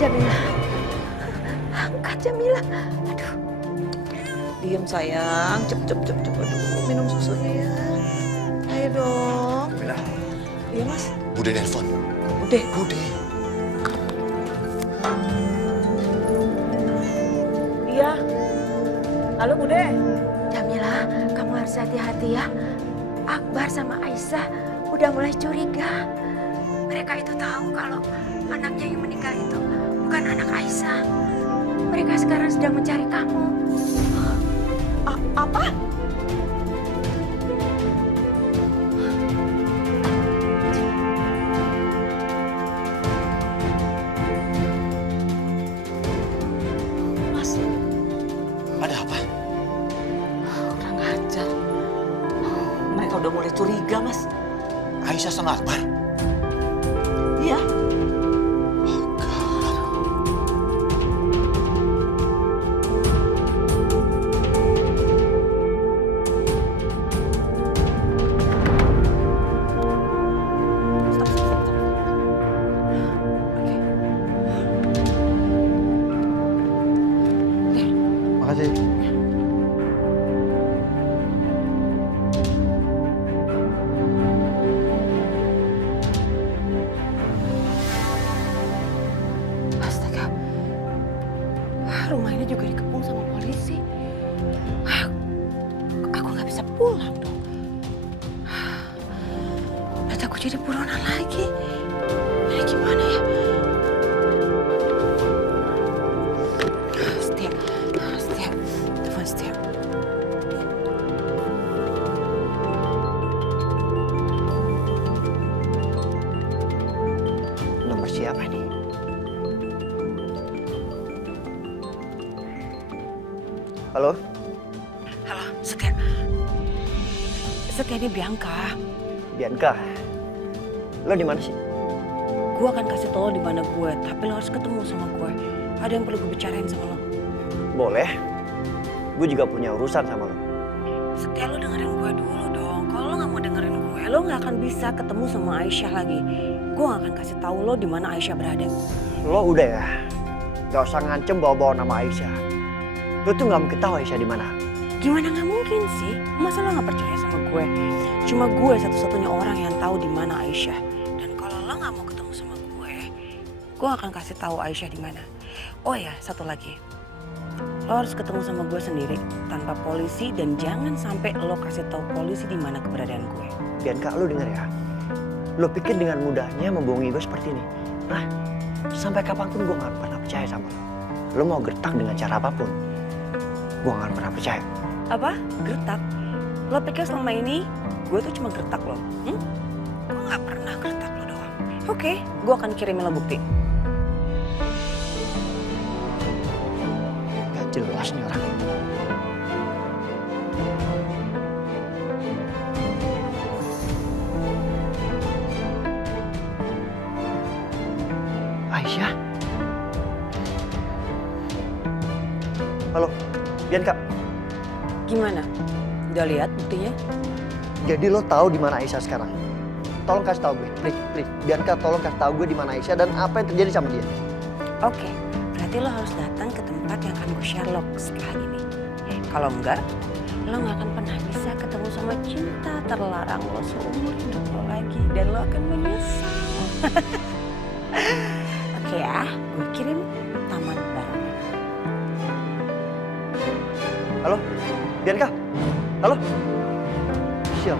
Jamila. Angkat Jamila. Aduh. Diam sayang, cep. Aduh, minum susunya ya. Ayo dong. Jamila. Iya, Mas. Bude nelpon. Udah. Bude. Iya. Halo, Bude. Jamila, kamu harus hati-hati ya. Akbar sama Aisyah udah mulai curiga. Mereka itu tahu kalau anaknya yang meninggal itu bukan anak Aisyah. Mereka sekarang sedang mencari kamu. Apa? udah mulai curiga, Mas. Aisyah sama Akbar? Iya. Makasih. Astaga, rumah ini juga dikepung sama polisi. Aku nggak bisa pulang dong. Nanti aku jadi buronan lagi. Ini gimana ya? Setia, telepon Setia. Nomor siapa nih? Halo? Halo, Setia. Setia, ini Bianca. Bianca. Lo di mana sih? Gue akan kasih tau lo di mana gue, tapi lo harus ketemu sama gue. Ada yang perlu gue bicarain sama lo. Boleh. Gue juga punya urusan sama lo. Setia, lo dengerin gue dulu dong. Kalau lo nggak mau dengerin gue, lo nggak akan bisa ketemu sama Aisyah lagi. Gue nggak akan kasih tahu lo di mana Aisyah berada. Lo udah ya? Gak usah ngancem bawa-bawa nama Aisyah. Lo tuh nggak mungkin tahu Aisyah di mana. Gimana nggak mungkin sih? Masa lo nggak percaya sama gue? Cuma gue satu-satunya orang yang tahu di mana Aisyah. Dan kalau lo nggak mau ketemu sama gue akan kasih tahu Aisyah di mana. Oh ya, satu lagi. Lo harus ketemu sama gue sendiri tanpa polisi dan jangan sampai lo kasih tahu polisi di mana keberadaan gue. Bianca, lo denger ya. Lo pikir dengan mudahnya membohongi gue seperti ini? Nah, sampai kapanpun gue gak pernah percaya sama lo. Lo mau gertak dengan cara apapun, gue gak pernah percaya. Apa? Gertak? Lo pikir selama ini gue tuh cuma gertak lo? Gue gak pernah gertak lo doang. Oke, gue akan kirimin lo bukti. Gak jelas nih orang. Aisyah? Halo, Bianca. Gimana? Udah lihat buktinya? Jadi lo tahu di mana Aisyah sekarang? Tolong kasih tahu gue, please. Bianca, tolong kasih tahu gue di mana Aisyah dan apa yang terjadi sama dia. Oke, berarti lo harus datang ke tempat yang akan gue Sherlock setelah ini. Kalau enggak, lo nggak akan pernah bisa ketemu sama cinta terlarang lo seumur hidup lo lagi dan lo akan menyesal. Oke ya, gue kirim Taman Barana. Halo, Bianca. Halo. Siap.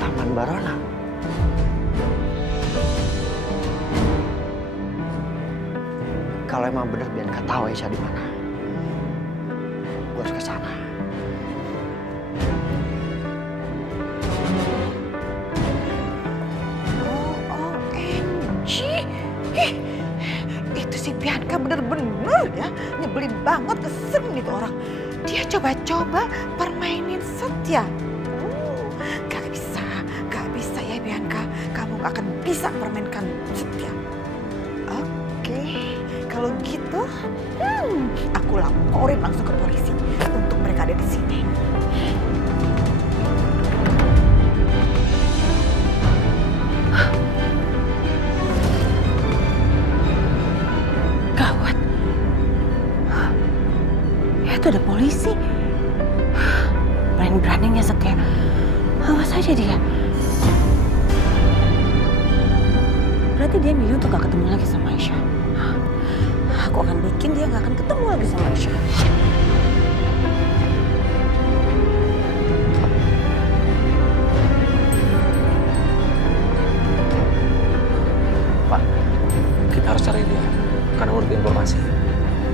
Taman Barana. Kalau emang benar Bianca tahu Aisyah di mana, gue harus ke sana. OMG, itu si Bianca bener-bener ya nyebelin banget, kesel gitu orang. Dia coba-coba permainin Setia. Gak bisa ya Bianca, kamu gak akan bisa permainkan Setia. Oke, kalau gitu, aku laporin langsung ke polisi untuk mereka ada di sini. Gawat. Ya itu ada polisi. Berani-beraninya Setia. Awas aja dia. Berarti dia milih untuk gak ketemu lagi sama Aisyah. Aku akan bikin dia gak akan ketemu lagi sama Aisyah. Pak, kita harus cari dia. Karena menurut informasi,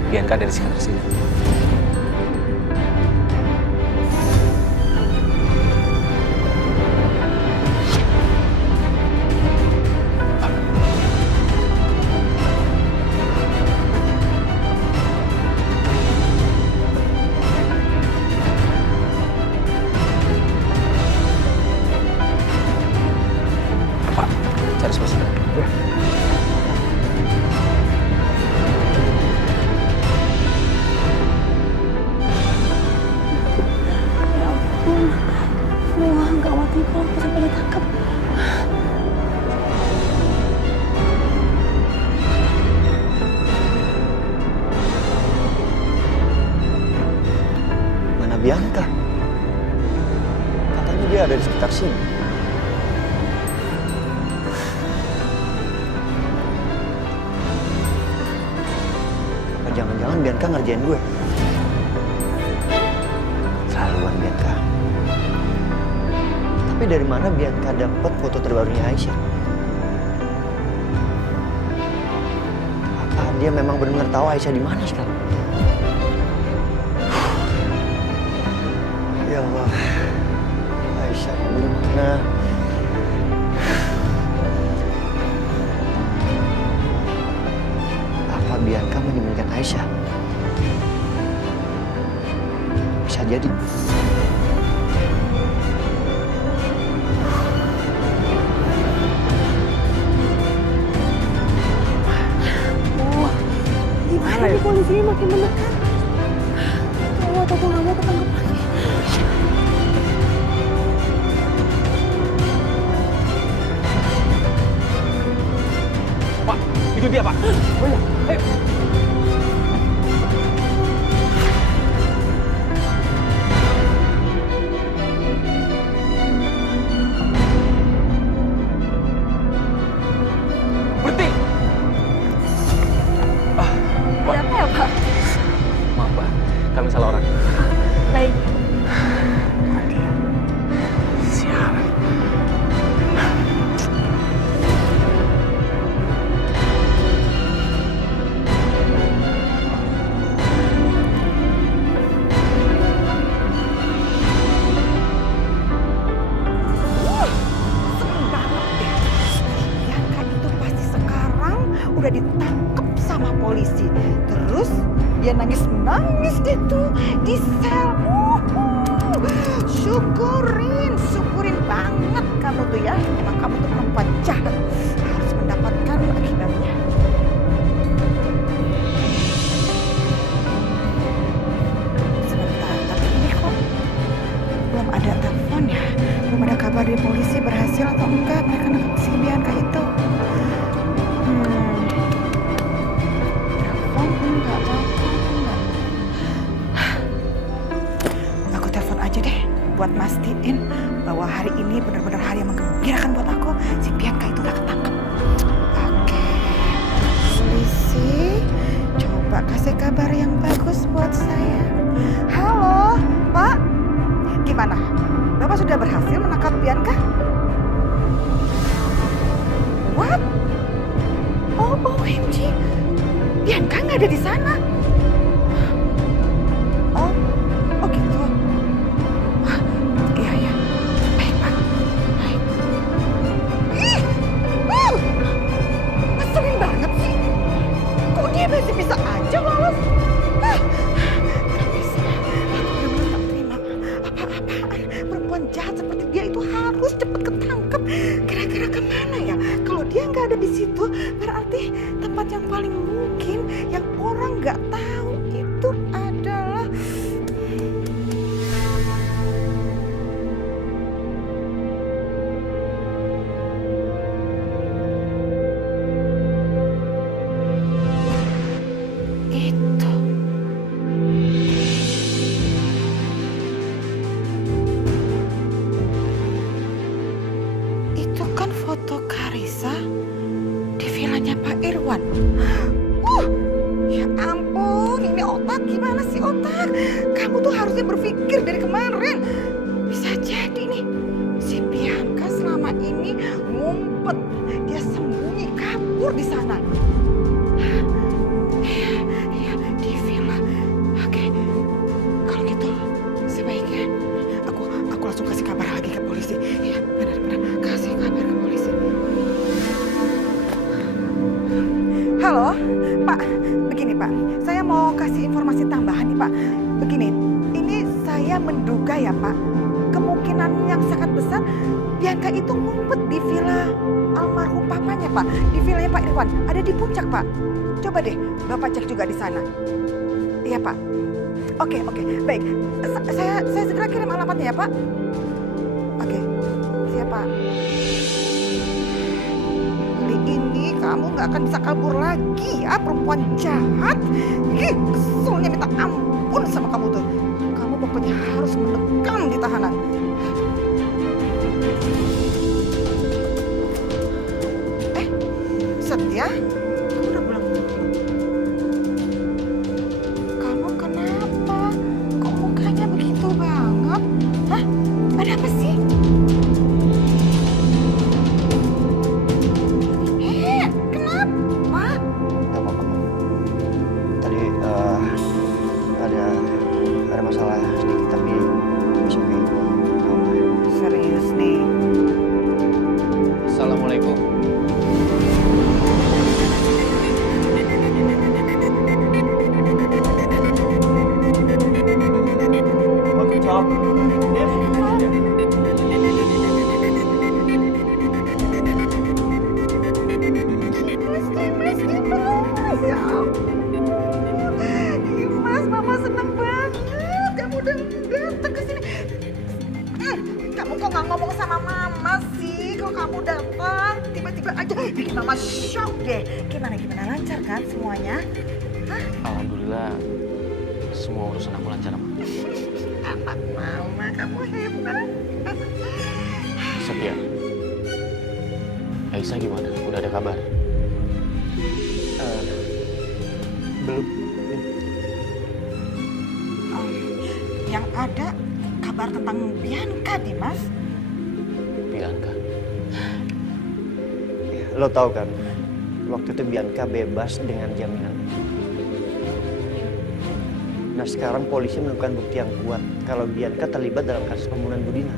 Bianca ada di sekitar sini. Bianca ngerjain gue. Terlaluan Bianca. Tapi dari mana Bianca dapat foto terbarunya Aisyah? Apa dia memang benar-benar tahu Aisyah di mana sekarang? Ya Allah, Aisyah di mana? Apa Bianca menyembunyikan Aisyah? Bisa jadi. Gimana nih polisinya makin mendekat? Kalau aku nggak mau ketangkep lagi. Pak, itu dia, Pak. Oh iya, ayo. Berhenti. Ada apa ya, Pak? Maaf, Pak. Kami salah orang. Baik. Sialan. Seneng banget deh. Bianca itu pasti sekarang udah ditangkap sama polisi. Terus dia nangis-nangis gitu di sel. Syukurin banget kamu tuh ya. Emang kamu tuh perempuan jahat. Harus mendapatkan akibatnya. Sebentar, tapi ini kok belum ada telepon ya? Belum ada kabar dari polisi berhasil atau enggak mereka nangkap si Bianca itu. Telepon enggak. Aku telepon aja deh buat mastiin bahwa hari ini benar-benar hari yang menggembirakan buat aku. Si Bianca itu udah ketangkep. Oke, polisi, coba kasih kabar yang bagus buat saya. Halo, Pak. Gimana? Bapak sudah berhasil menangkap Bianca? What? Oh, OMG. Bianca nggak ada di sana. Oh gitu. Iya. Baik, Pak. Baik. Ih! Ngeselin banget sih. Kok dia masih bisa aja lolos? Nggak bisa. Aku benar-benar tak terima apa-apaan. Perempuan jahat seperti dia itu harus cepat ketangkep. Kira-kira kemana ya? Kalau dia nggak ada di situ, berarti tempat yang paling mungkin yang orang nggak tahu itu adalah itu. Itu kan foto Karissa di vilanya Pak Irwan. Ya ampun, ini otak gimana sih otak? Kamu tuh harusnya berpikir dari kemarin. Bisa jadi nih, si Bianca selama ini ngumpet, dia sembunyi kabur di sana. Iya, di villa. Oke, kalau gitu sebaiknya aku langsung kasih kabar lagi ke polisi. Iya, benar-benar kasih kabar ke polisi. Halo, Pak. Begini, Pak. Saya mau kasih informasi tambahan nih, Pak. Begini, ini saya menduga ya, Pak. Kemungkinan yang sangat besar Bianca itu ngumpet di villa almarhum papanya, Pak. Di villanya Pak Irwan. Ada di puncak, Pak. Coba deh, Bapak cek juga di sana. Iya, Pak. Oke. Baik. Saya segera kirim alamatnya ya, Pak. Oke. Siap, Pak. Kali ini kamu nggak akan bisa kabur lagi ya, perempuan jahat. Ih, keselnya minta ampun sama kamu tuh. Kamu pokoknya harus mendekam di tahanan. Setia, kamu udah pulang? Aduh, kamu datang tiba-tiba aja bikin mama shock deh. Gimana lancar kan semuanya? Hah? Alhamdulillah semua urusan aku lancar, Ma. Anak mama, kamu hebat. Setia, Aisyah gimana? Udah ada kabar? Belum. Yang ada kabar tentang Bianca, Dimas. Bianca. Lo tahu kan, waktu itu Bianca bebas dengan jaminan. Nah sekarang polisi menemukan bukti yang kuat kalau Bianca terlibat dalam kasus pembunuhan Budina.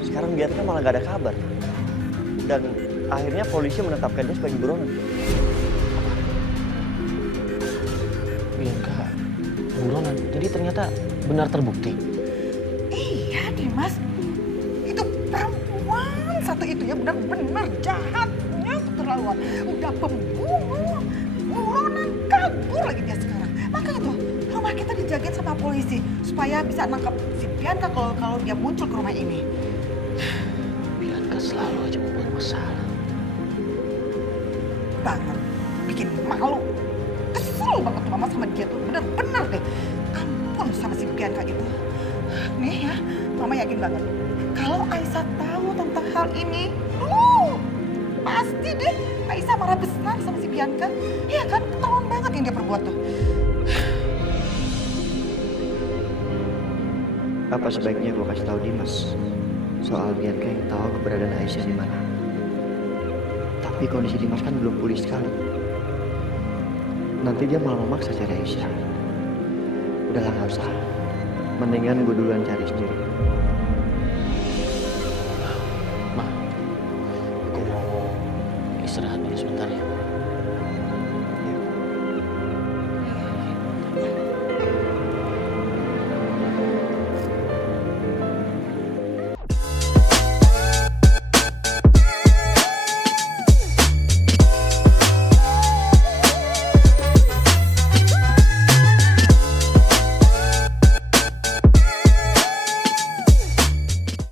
Sekarang Bianca malah gak ada kabar. Dan akhirnya polisi menetapkan dia sebagai buronan. Bianca buronan. Jadi ternyata benar terbukti. Iya, Dimas. Itu perempuan satu itu ya benar-benar jahatnya keterlaluan. Udah pembunuh, buronan, kabur lagi dia sekarang. Makanya tuh rumah kita dijagain sama polisi supaya bisa nangkap si Bianca kalau dia muncul ke rumah ini. Bianca selalu aja membuat masalah. Banget, bikin malu. Kesel banget tuh mama sama dia tuh, bener-bener deh. Ampun sama si Bianca itu. Nih ya, mama yakin banget. Kalau Aisyah tahu tentang hal ini, pasti deh Aisyah marah besar sama si Bianca. Iya kan, ketahuan banget yang dia perbuat tuh. Apa sebaiknya gue kasih tahu Dimas soal Bianca yang tahu keberadaan Aisyah di mana? Tapi kondisi Dimas kan belum pulih sekali. Nanti dia malah memaksa cari Aisyah. Udahlah nggak usah. Mendingan gue duluan cari sendiri.